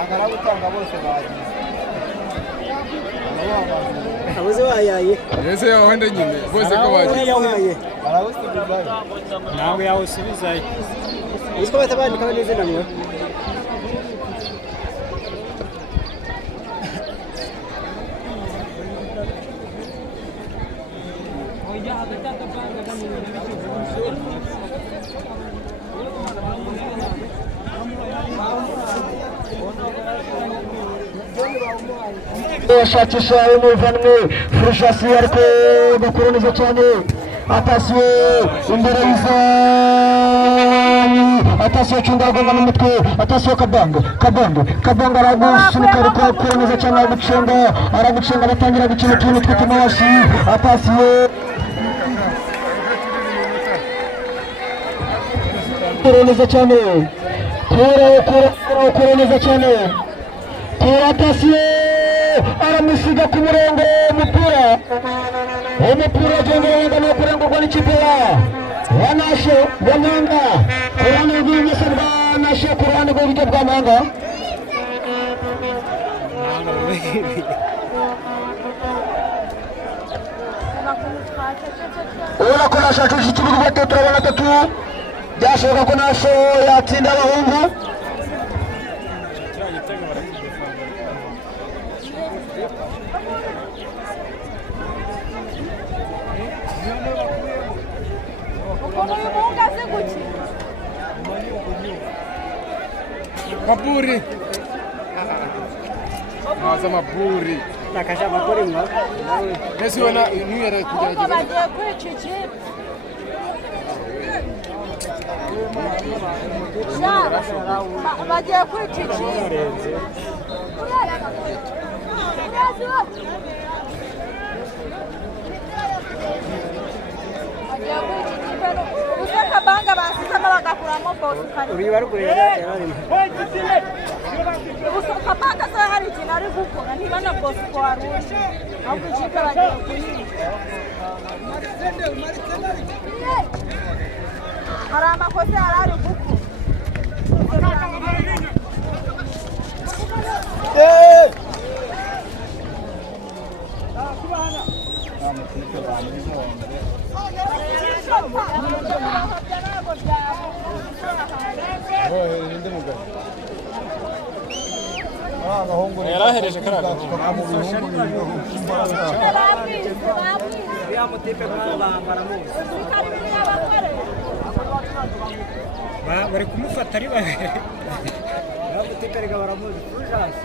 agaragutanga bose bagize abuze wayaye ese wende nyine bose ko bagize barawusubizayo nawe yawusubizayo uziko batabandika neza namwe shakisha umuvandimwe Fulgence ariko gakora neza cyane. Atasiye imbere y'izamu. Atasiye cyunga agomba n'umutwe. Atasiye kabanga aragusunika ariko akora neza cyane aragucenga batangira gukina utuntu tw'utumashi. Atasiye kora neza cyane kora neza cyane. Atasiye aramusiga ku murongo umupira agenda no kurengurwa n'ikipe ya Nasho ya Mwanga ku ruhande rw'ibumoso bwa Nasho ku ruhande rw'iburyo bwa Mwanga. Ubona ko Nasho yacuje ikibuga batatu turabona atatu byashoboka ko Nasho yatsinda abahungu. Maburi. Maza maburi. nakasha mapori mwa Ese wana niera kugerageza. bagiye kwica bagiye kwica Kabanga basizamo bagakuramo bosikari. uriba rukurera yararimo Kabanga se hari ikintu ari gukora ntibana bosiko waruje ahubwo ikipe bagiye kuyica. Hari amakosa yari ari gukora yarahereje karaga bari kumufata ari babiri bamutiperega baramuzi Fulgence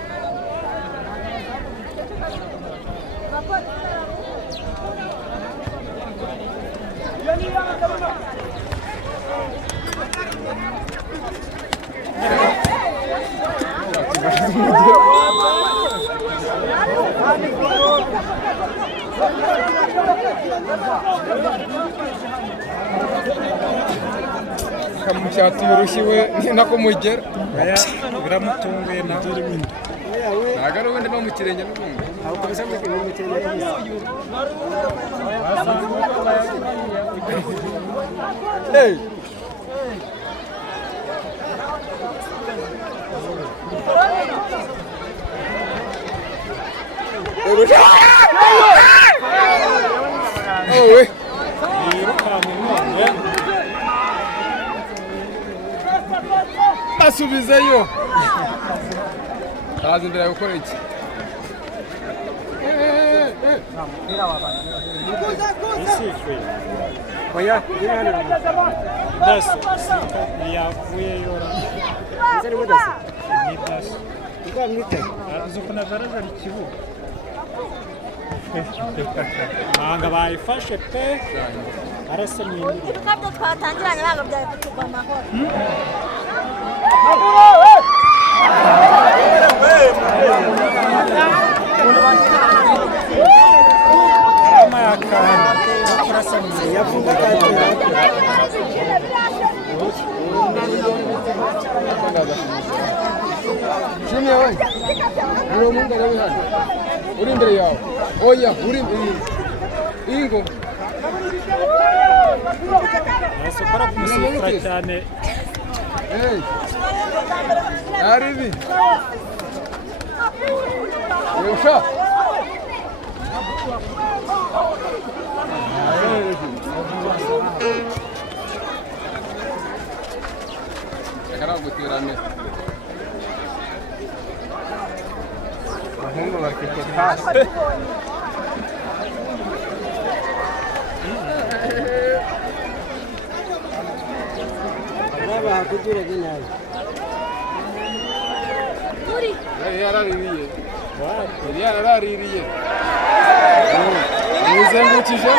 kamucyati urushiwe nako mugera biramutunguye na ntago ari wenda mu kirenge n'ubundi ahubwo bisa mu kirenge hey oh asubizeyo tazi imbere gukora iki isifuye oya daso yavuye yora Izari mudasa ni daso Uko mwite azuko nagaragara ikibuga Manga bayifashe pe arasemye ibibuga byo twatangiranye ntabwo byari kutugwa amahoro yafunga katera Junior we uri umuntu ari hano uri imbere yawe oya uri ingo nasokora kumusifura cyane hey aribi yosha karagutirane abahungu bakike hasi baba kujira ginayo yaraririye yaraririye uzengukije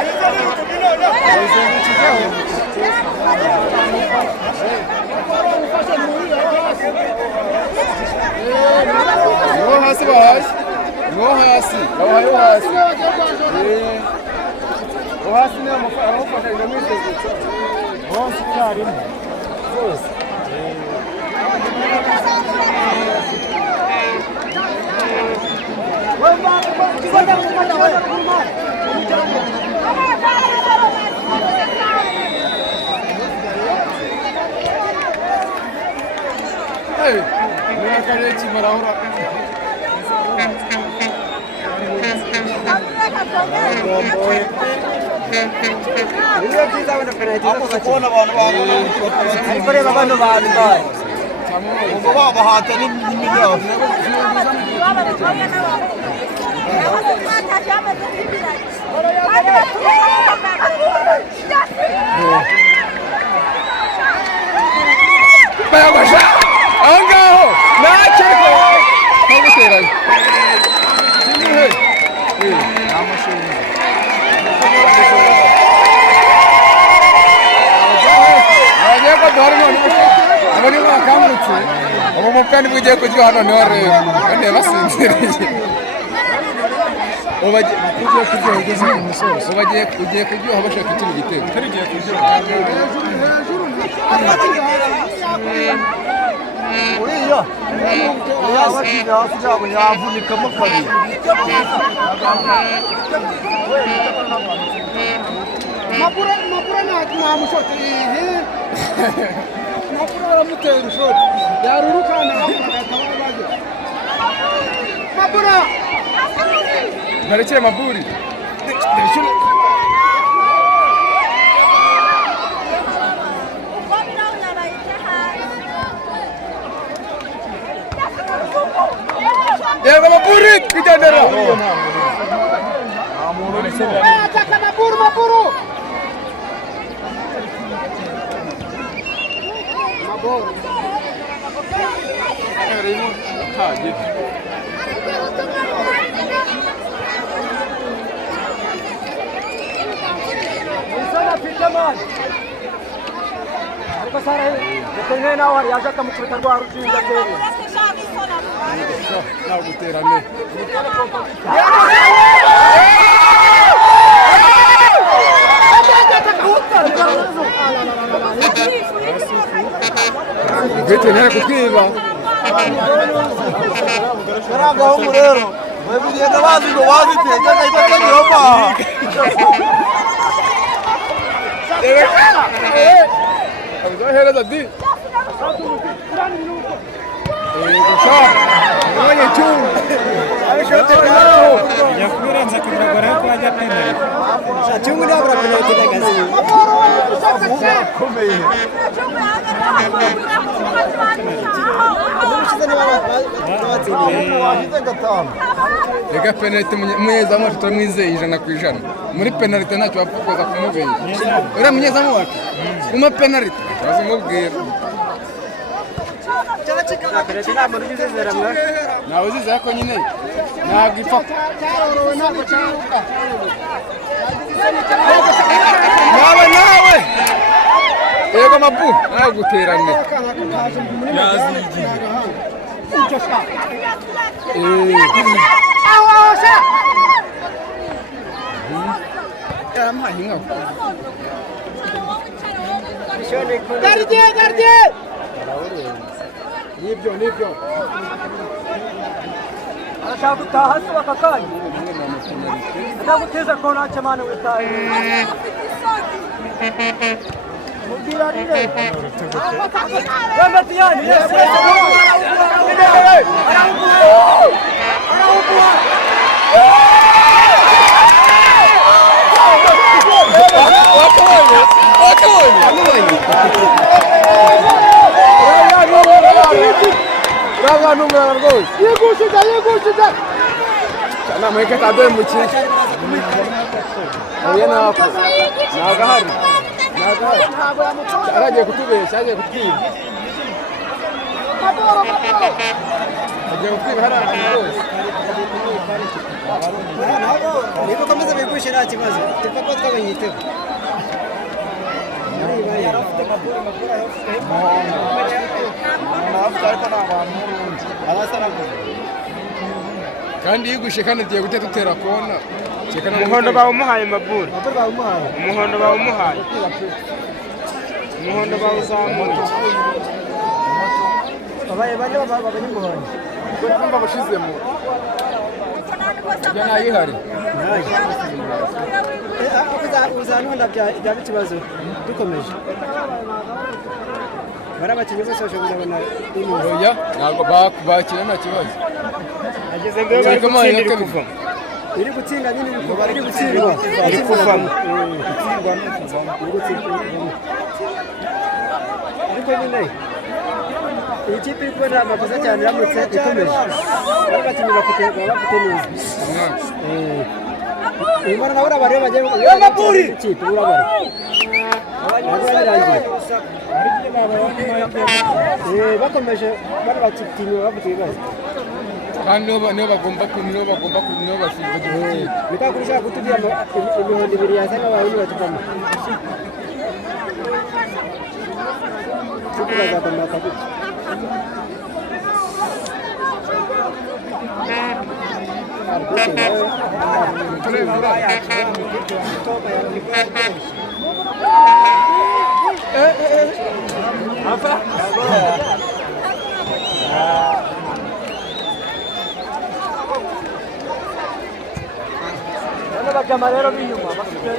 no hasi bahaye no hasi bahaye hasi hasi ni amufasha inamwizengutsa bose cyarimo bose hey mwana kareki marahura niyo byiza wenda penalty zo kubona abantu babona ariko reba bano bantu baye ubwo babahata n'imiliyoni bayabasha aho ngaho ntacyo kaguteranye kimwe amashuri bagiye ko duhari none abari bakangutse ubu mupani bugiye kujya hano niho rero bane basinziriye ugiye kuryoha ugeze ku musozi ugiye kuryoha bashaka ikindi gitego utari ugiye kuryoha uriya wakinya hasi yabo yavunikamo kabiri Mapura nta mushoti Mapura aramutera ushoti yarurukana Mapura narekeye maburi Veterinary kutwiba. Karaga ho rero. Webigenda bazi ngo waziteka ndahita nyoba. Azahereza di. Nanye tu. Ya kuranza kugaragara ko ajya penalty. Chungu ndio bora penalty kazi. Reka penalty munyezamu wacu turamwizeye 100%. Muri penalty ntacyo wapfukoza kumubera. Ura munyezamu wacu. Kuma penalty. Bazimubwira. Penalty ntabwo ugizezera mwa. Nawe uziza ko nyine. Ntabwo ipfa. Nawe. Yego mabu. Naguterane. Yazigi. Gardien! Nibyo. Arashaka gutaha se bakakanya. Ndaguteza kona cyamana witaye. Mubira rire. Yambatiyani yes. Bravo numero rwose. Yegushiza. Sana mweke tabe mukishi. Oya nako. Nagahari. Aragiye kutubesha, agiye kutwiba. Agiye kutwiba hariya rwose. Niko komeza bigushe nta kibazo. Tupako twabanyitego. Kandi yigushe kandi tugiye gute dutera kona. Umuhondo bawumuhaye Mabura. Umuhondo bawumuhaye. Umuhondo bawuzamuye. Babaye bane umuhondo. Kumva bashizemo. Ya nayihari. Uzanunda bya bikibazo dukomeje. Barabakinyi bose bashobora kubona imwe. Oya, ntabwo bakira nta kibazo. Ageze mbere bari gutsinda iri kuvamo. Iri gutsinda nyine iri gutsindwa. Iri kuvamo. Gutsindwa no kuvamo. Ariko nyine iyi kipe iri kubona amakosa cyane iramutse ikomeje. Barabakinyi bafite neza. Imana nabura bareba bagiye Maburi kipe urabara. Bakomeje bari bakitinywa bafite ibibazo. Kandi niyo bagomba basiga gihe. Bikakurusha kutubya imihondo ibiri yazana abahinzi batukamo. Kipe bazagomba kabisa. Bajyama rero b'inyuma bafite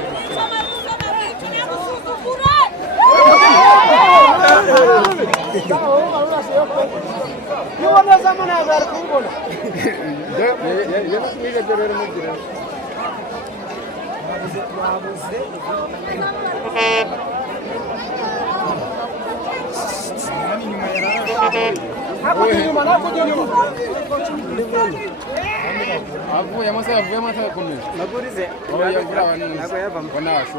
avuye amasa yavuyemo atakomeye nagurize ntabwo yavamo wanasho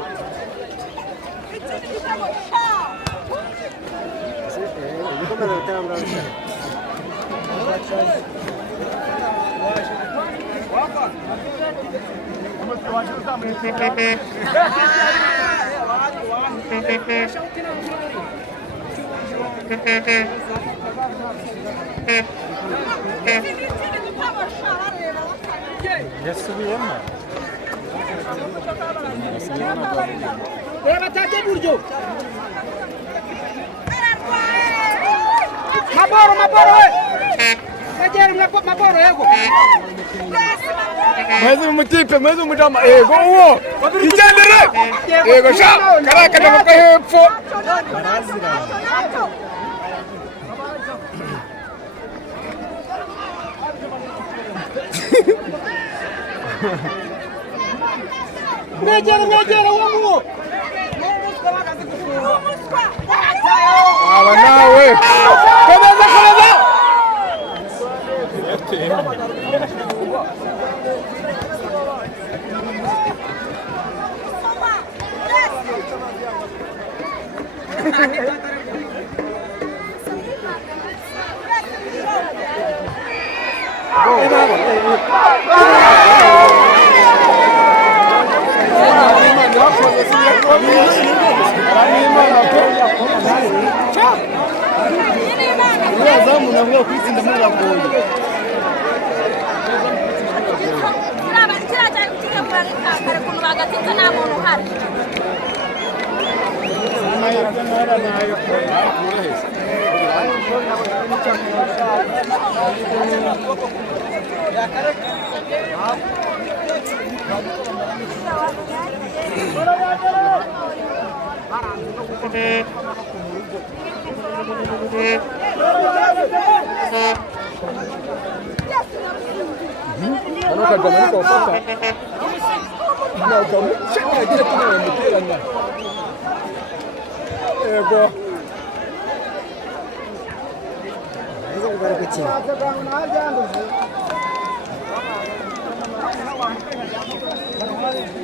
ibikombe bitanga yasubiyemo reba tate buryo maboro we kagera maboro yego mwezi mutipe mwezi mujama ego uwo igendere ego sha karaka ndavuga hepfo mwegera uwo aba nawe komeza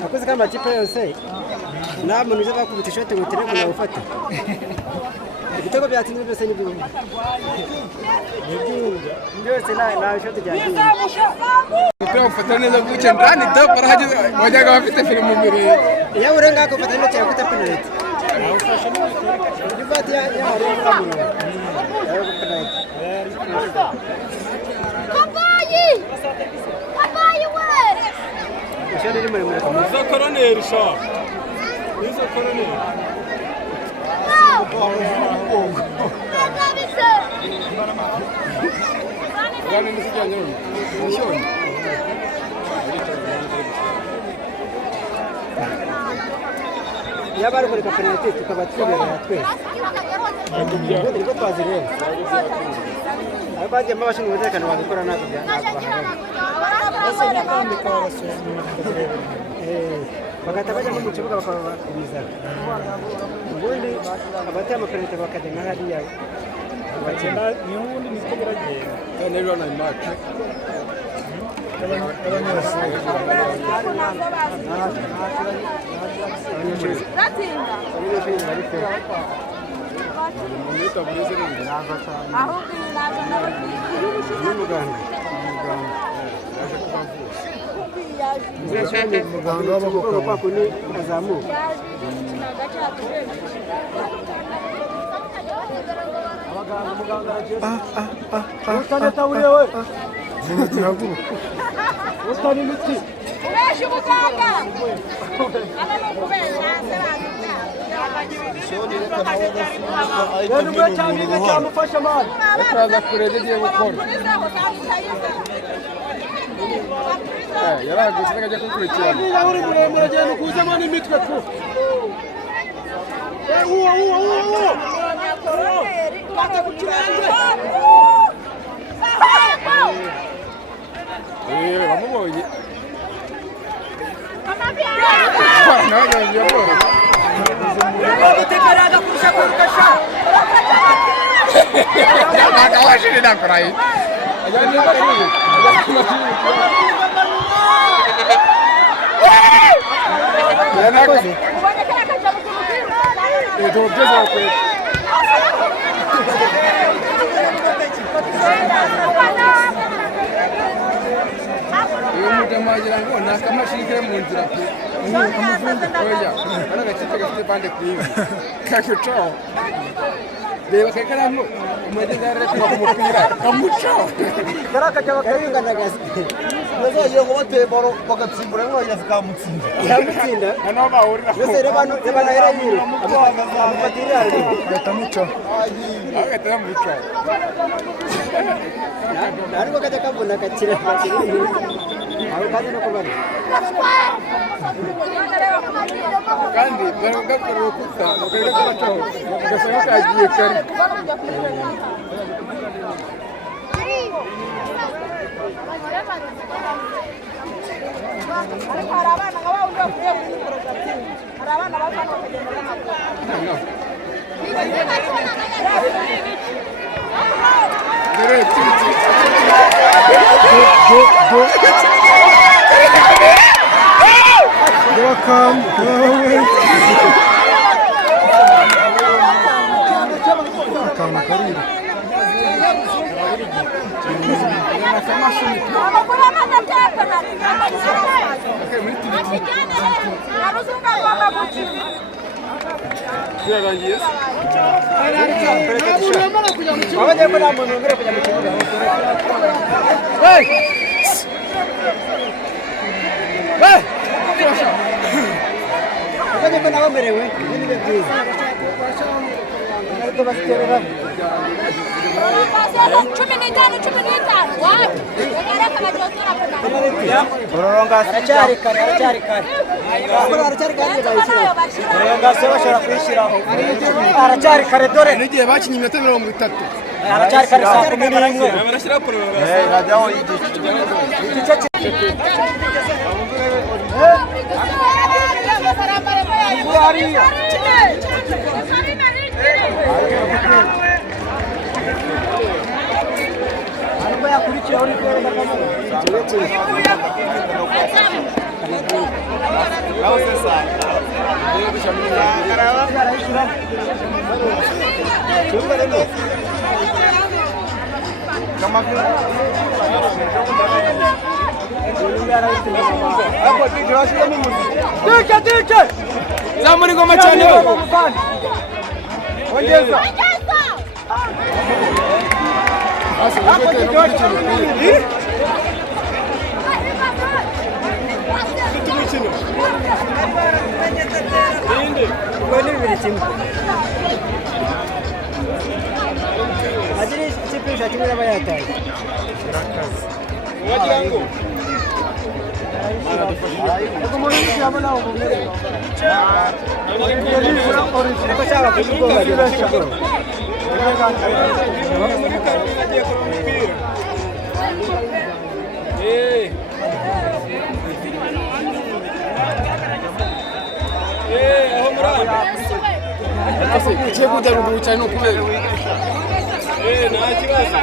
akoze kama kipe yose namwe nizo bakubita ishoti ngo tere kuna ufata ibitego byatsinze byose ni byumva byose na ishoti ryagiye ukora ufata neza buke ndani da barahageze wajyaga bafite filmu mbere ya urenga ko fata neza yakuta penalty ufashe n'ibati ya marenga mu ya penalty Kabayi we ishoti iri muri izo koroneri sha izo koroneri yani nisijanye nishoni yabari muri penalty tukaba twibera twese niko twazireba abaje mabashinga umutekano babikora nako bagahita bajya mu kibuga bakababiza ubundi abateye amapenaliti bakajya nka hariya bagenda niho ubundi niko biragenda kandi rero na match muganga w'amaboko kuni azamuka utaneta uriwe utani miti Umeshi muganga yari mwe cyangwa cyamufasha mali akaza kurede giye gukora yaragutse akajya kukurikirana niba uri muremure agenda ukuzemo n'imitwe tu uwo bata ku kirenge bamubonye gutekereza kurusha kurusha mashini nakora hii. Ajani mashini. Yanakoze. Ndio mchezo kwa. Magira ngo nakamashini kare mu nzira pe oya ana gakipe gafite bande kwivi kakucho reba kakaramo umugeze ariko kumupira kamucho karaka cyabakayingana gasi Nazo ngo bateye baro bagatsimbura ngo yafika mutsinda. yamutsinda hano bahurira yose reba na era yiro amufatira ari Kamucho. agata mucho ariko kajya kabona kacira aho kaje no kubana kandi baragakora ukuta bagenda kubacho bagasanga kagiye kare ariko hari abana nka bawundi bakwiye muri porogaramu hari abana bavana bakagenda n'amaguru amakuru y'amategeko naruzunga agomba gukina birarangiye abanye ko nta muntu ngere kujya mu kibuga abanye ko nabamerewe ibintu byiza ariko basiterera 15 wapi ugaraka bajotera Boronga aracyari kare Boronga se bashara kwishiraho aracyari kare dore n'igihe bakinye iminota 30 aracyari kare saa 11 barashyira porogaramu Rajyaho igice. ariko yakurikiye uri kwenda kamera Nawe sasa. Kama hapo DJ washika mimi. DJ. zamuri ngoma cyane wewe Ongeza. Ajiri ikipisha kimwe n'abayataye wagira ngo ariko muri iki abona ubumere ariko cyaba kuvuga birashaka ugiye kujya ruguru cyane no kubera nta kibazo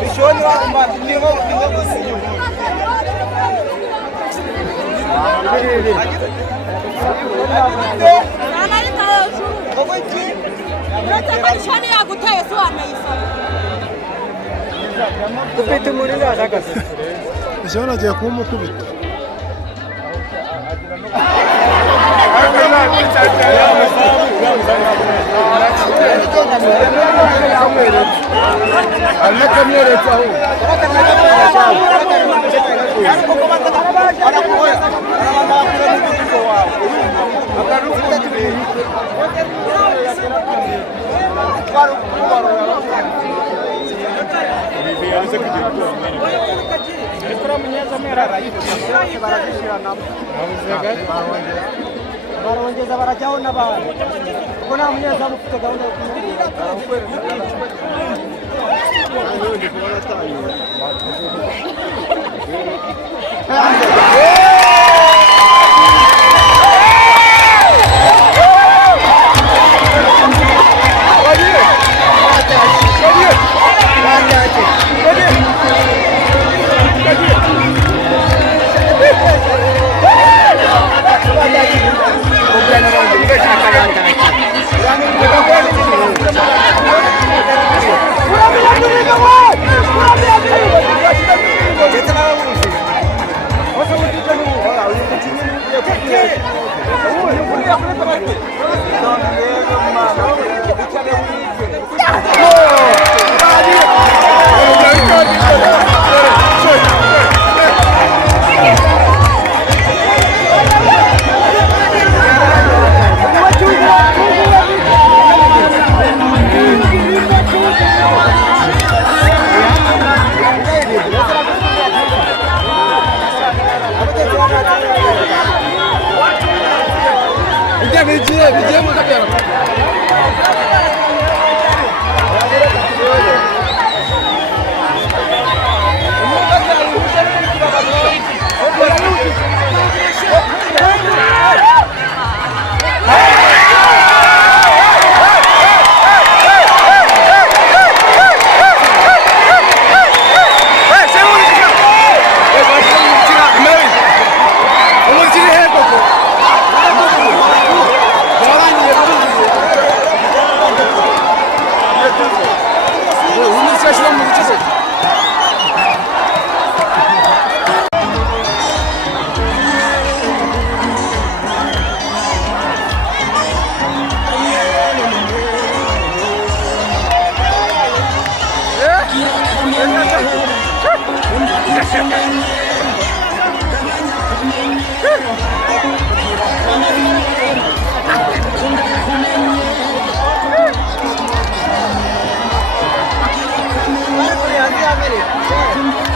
Bishoni wa mbali ndimo gusinya. ariko hejuru uretse ko ishani yaguteye si wanayisoma ufite umuriro ahagaze Bishoni agiye kumukubita. anakamyeretsa aho barongeza barajyaho n'abantu kuko nta munyezamu ufite gahunda yo kumubwira Bijiye mu kapera. Vale, por ahí, a ver.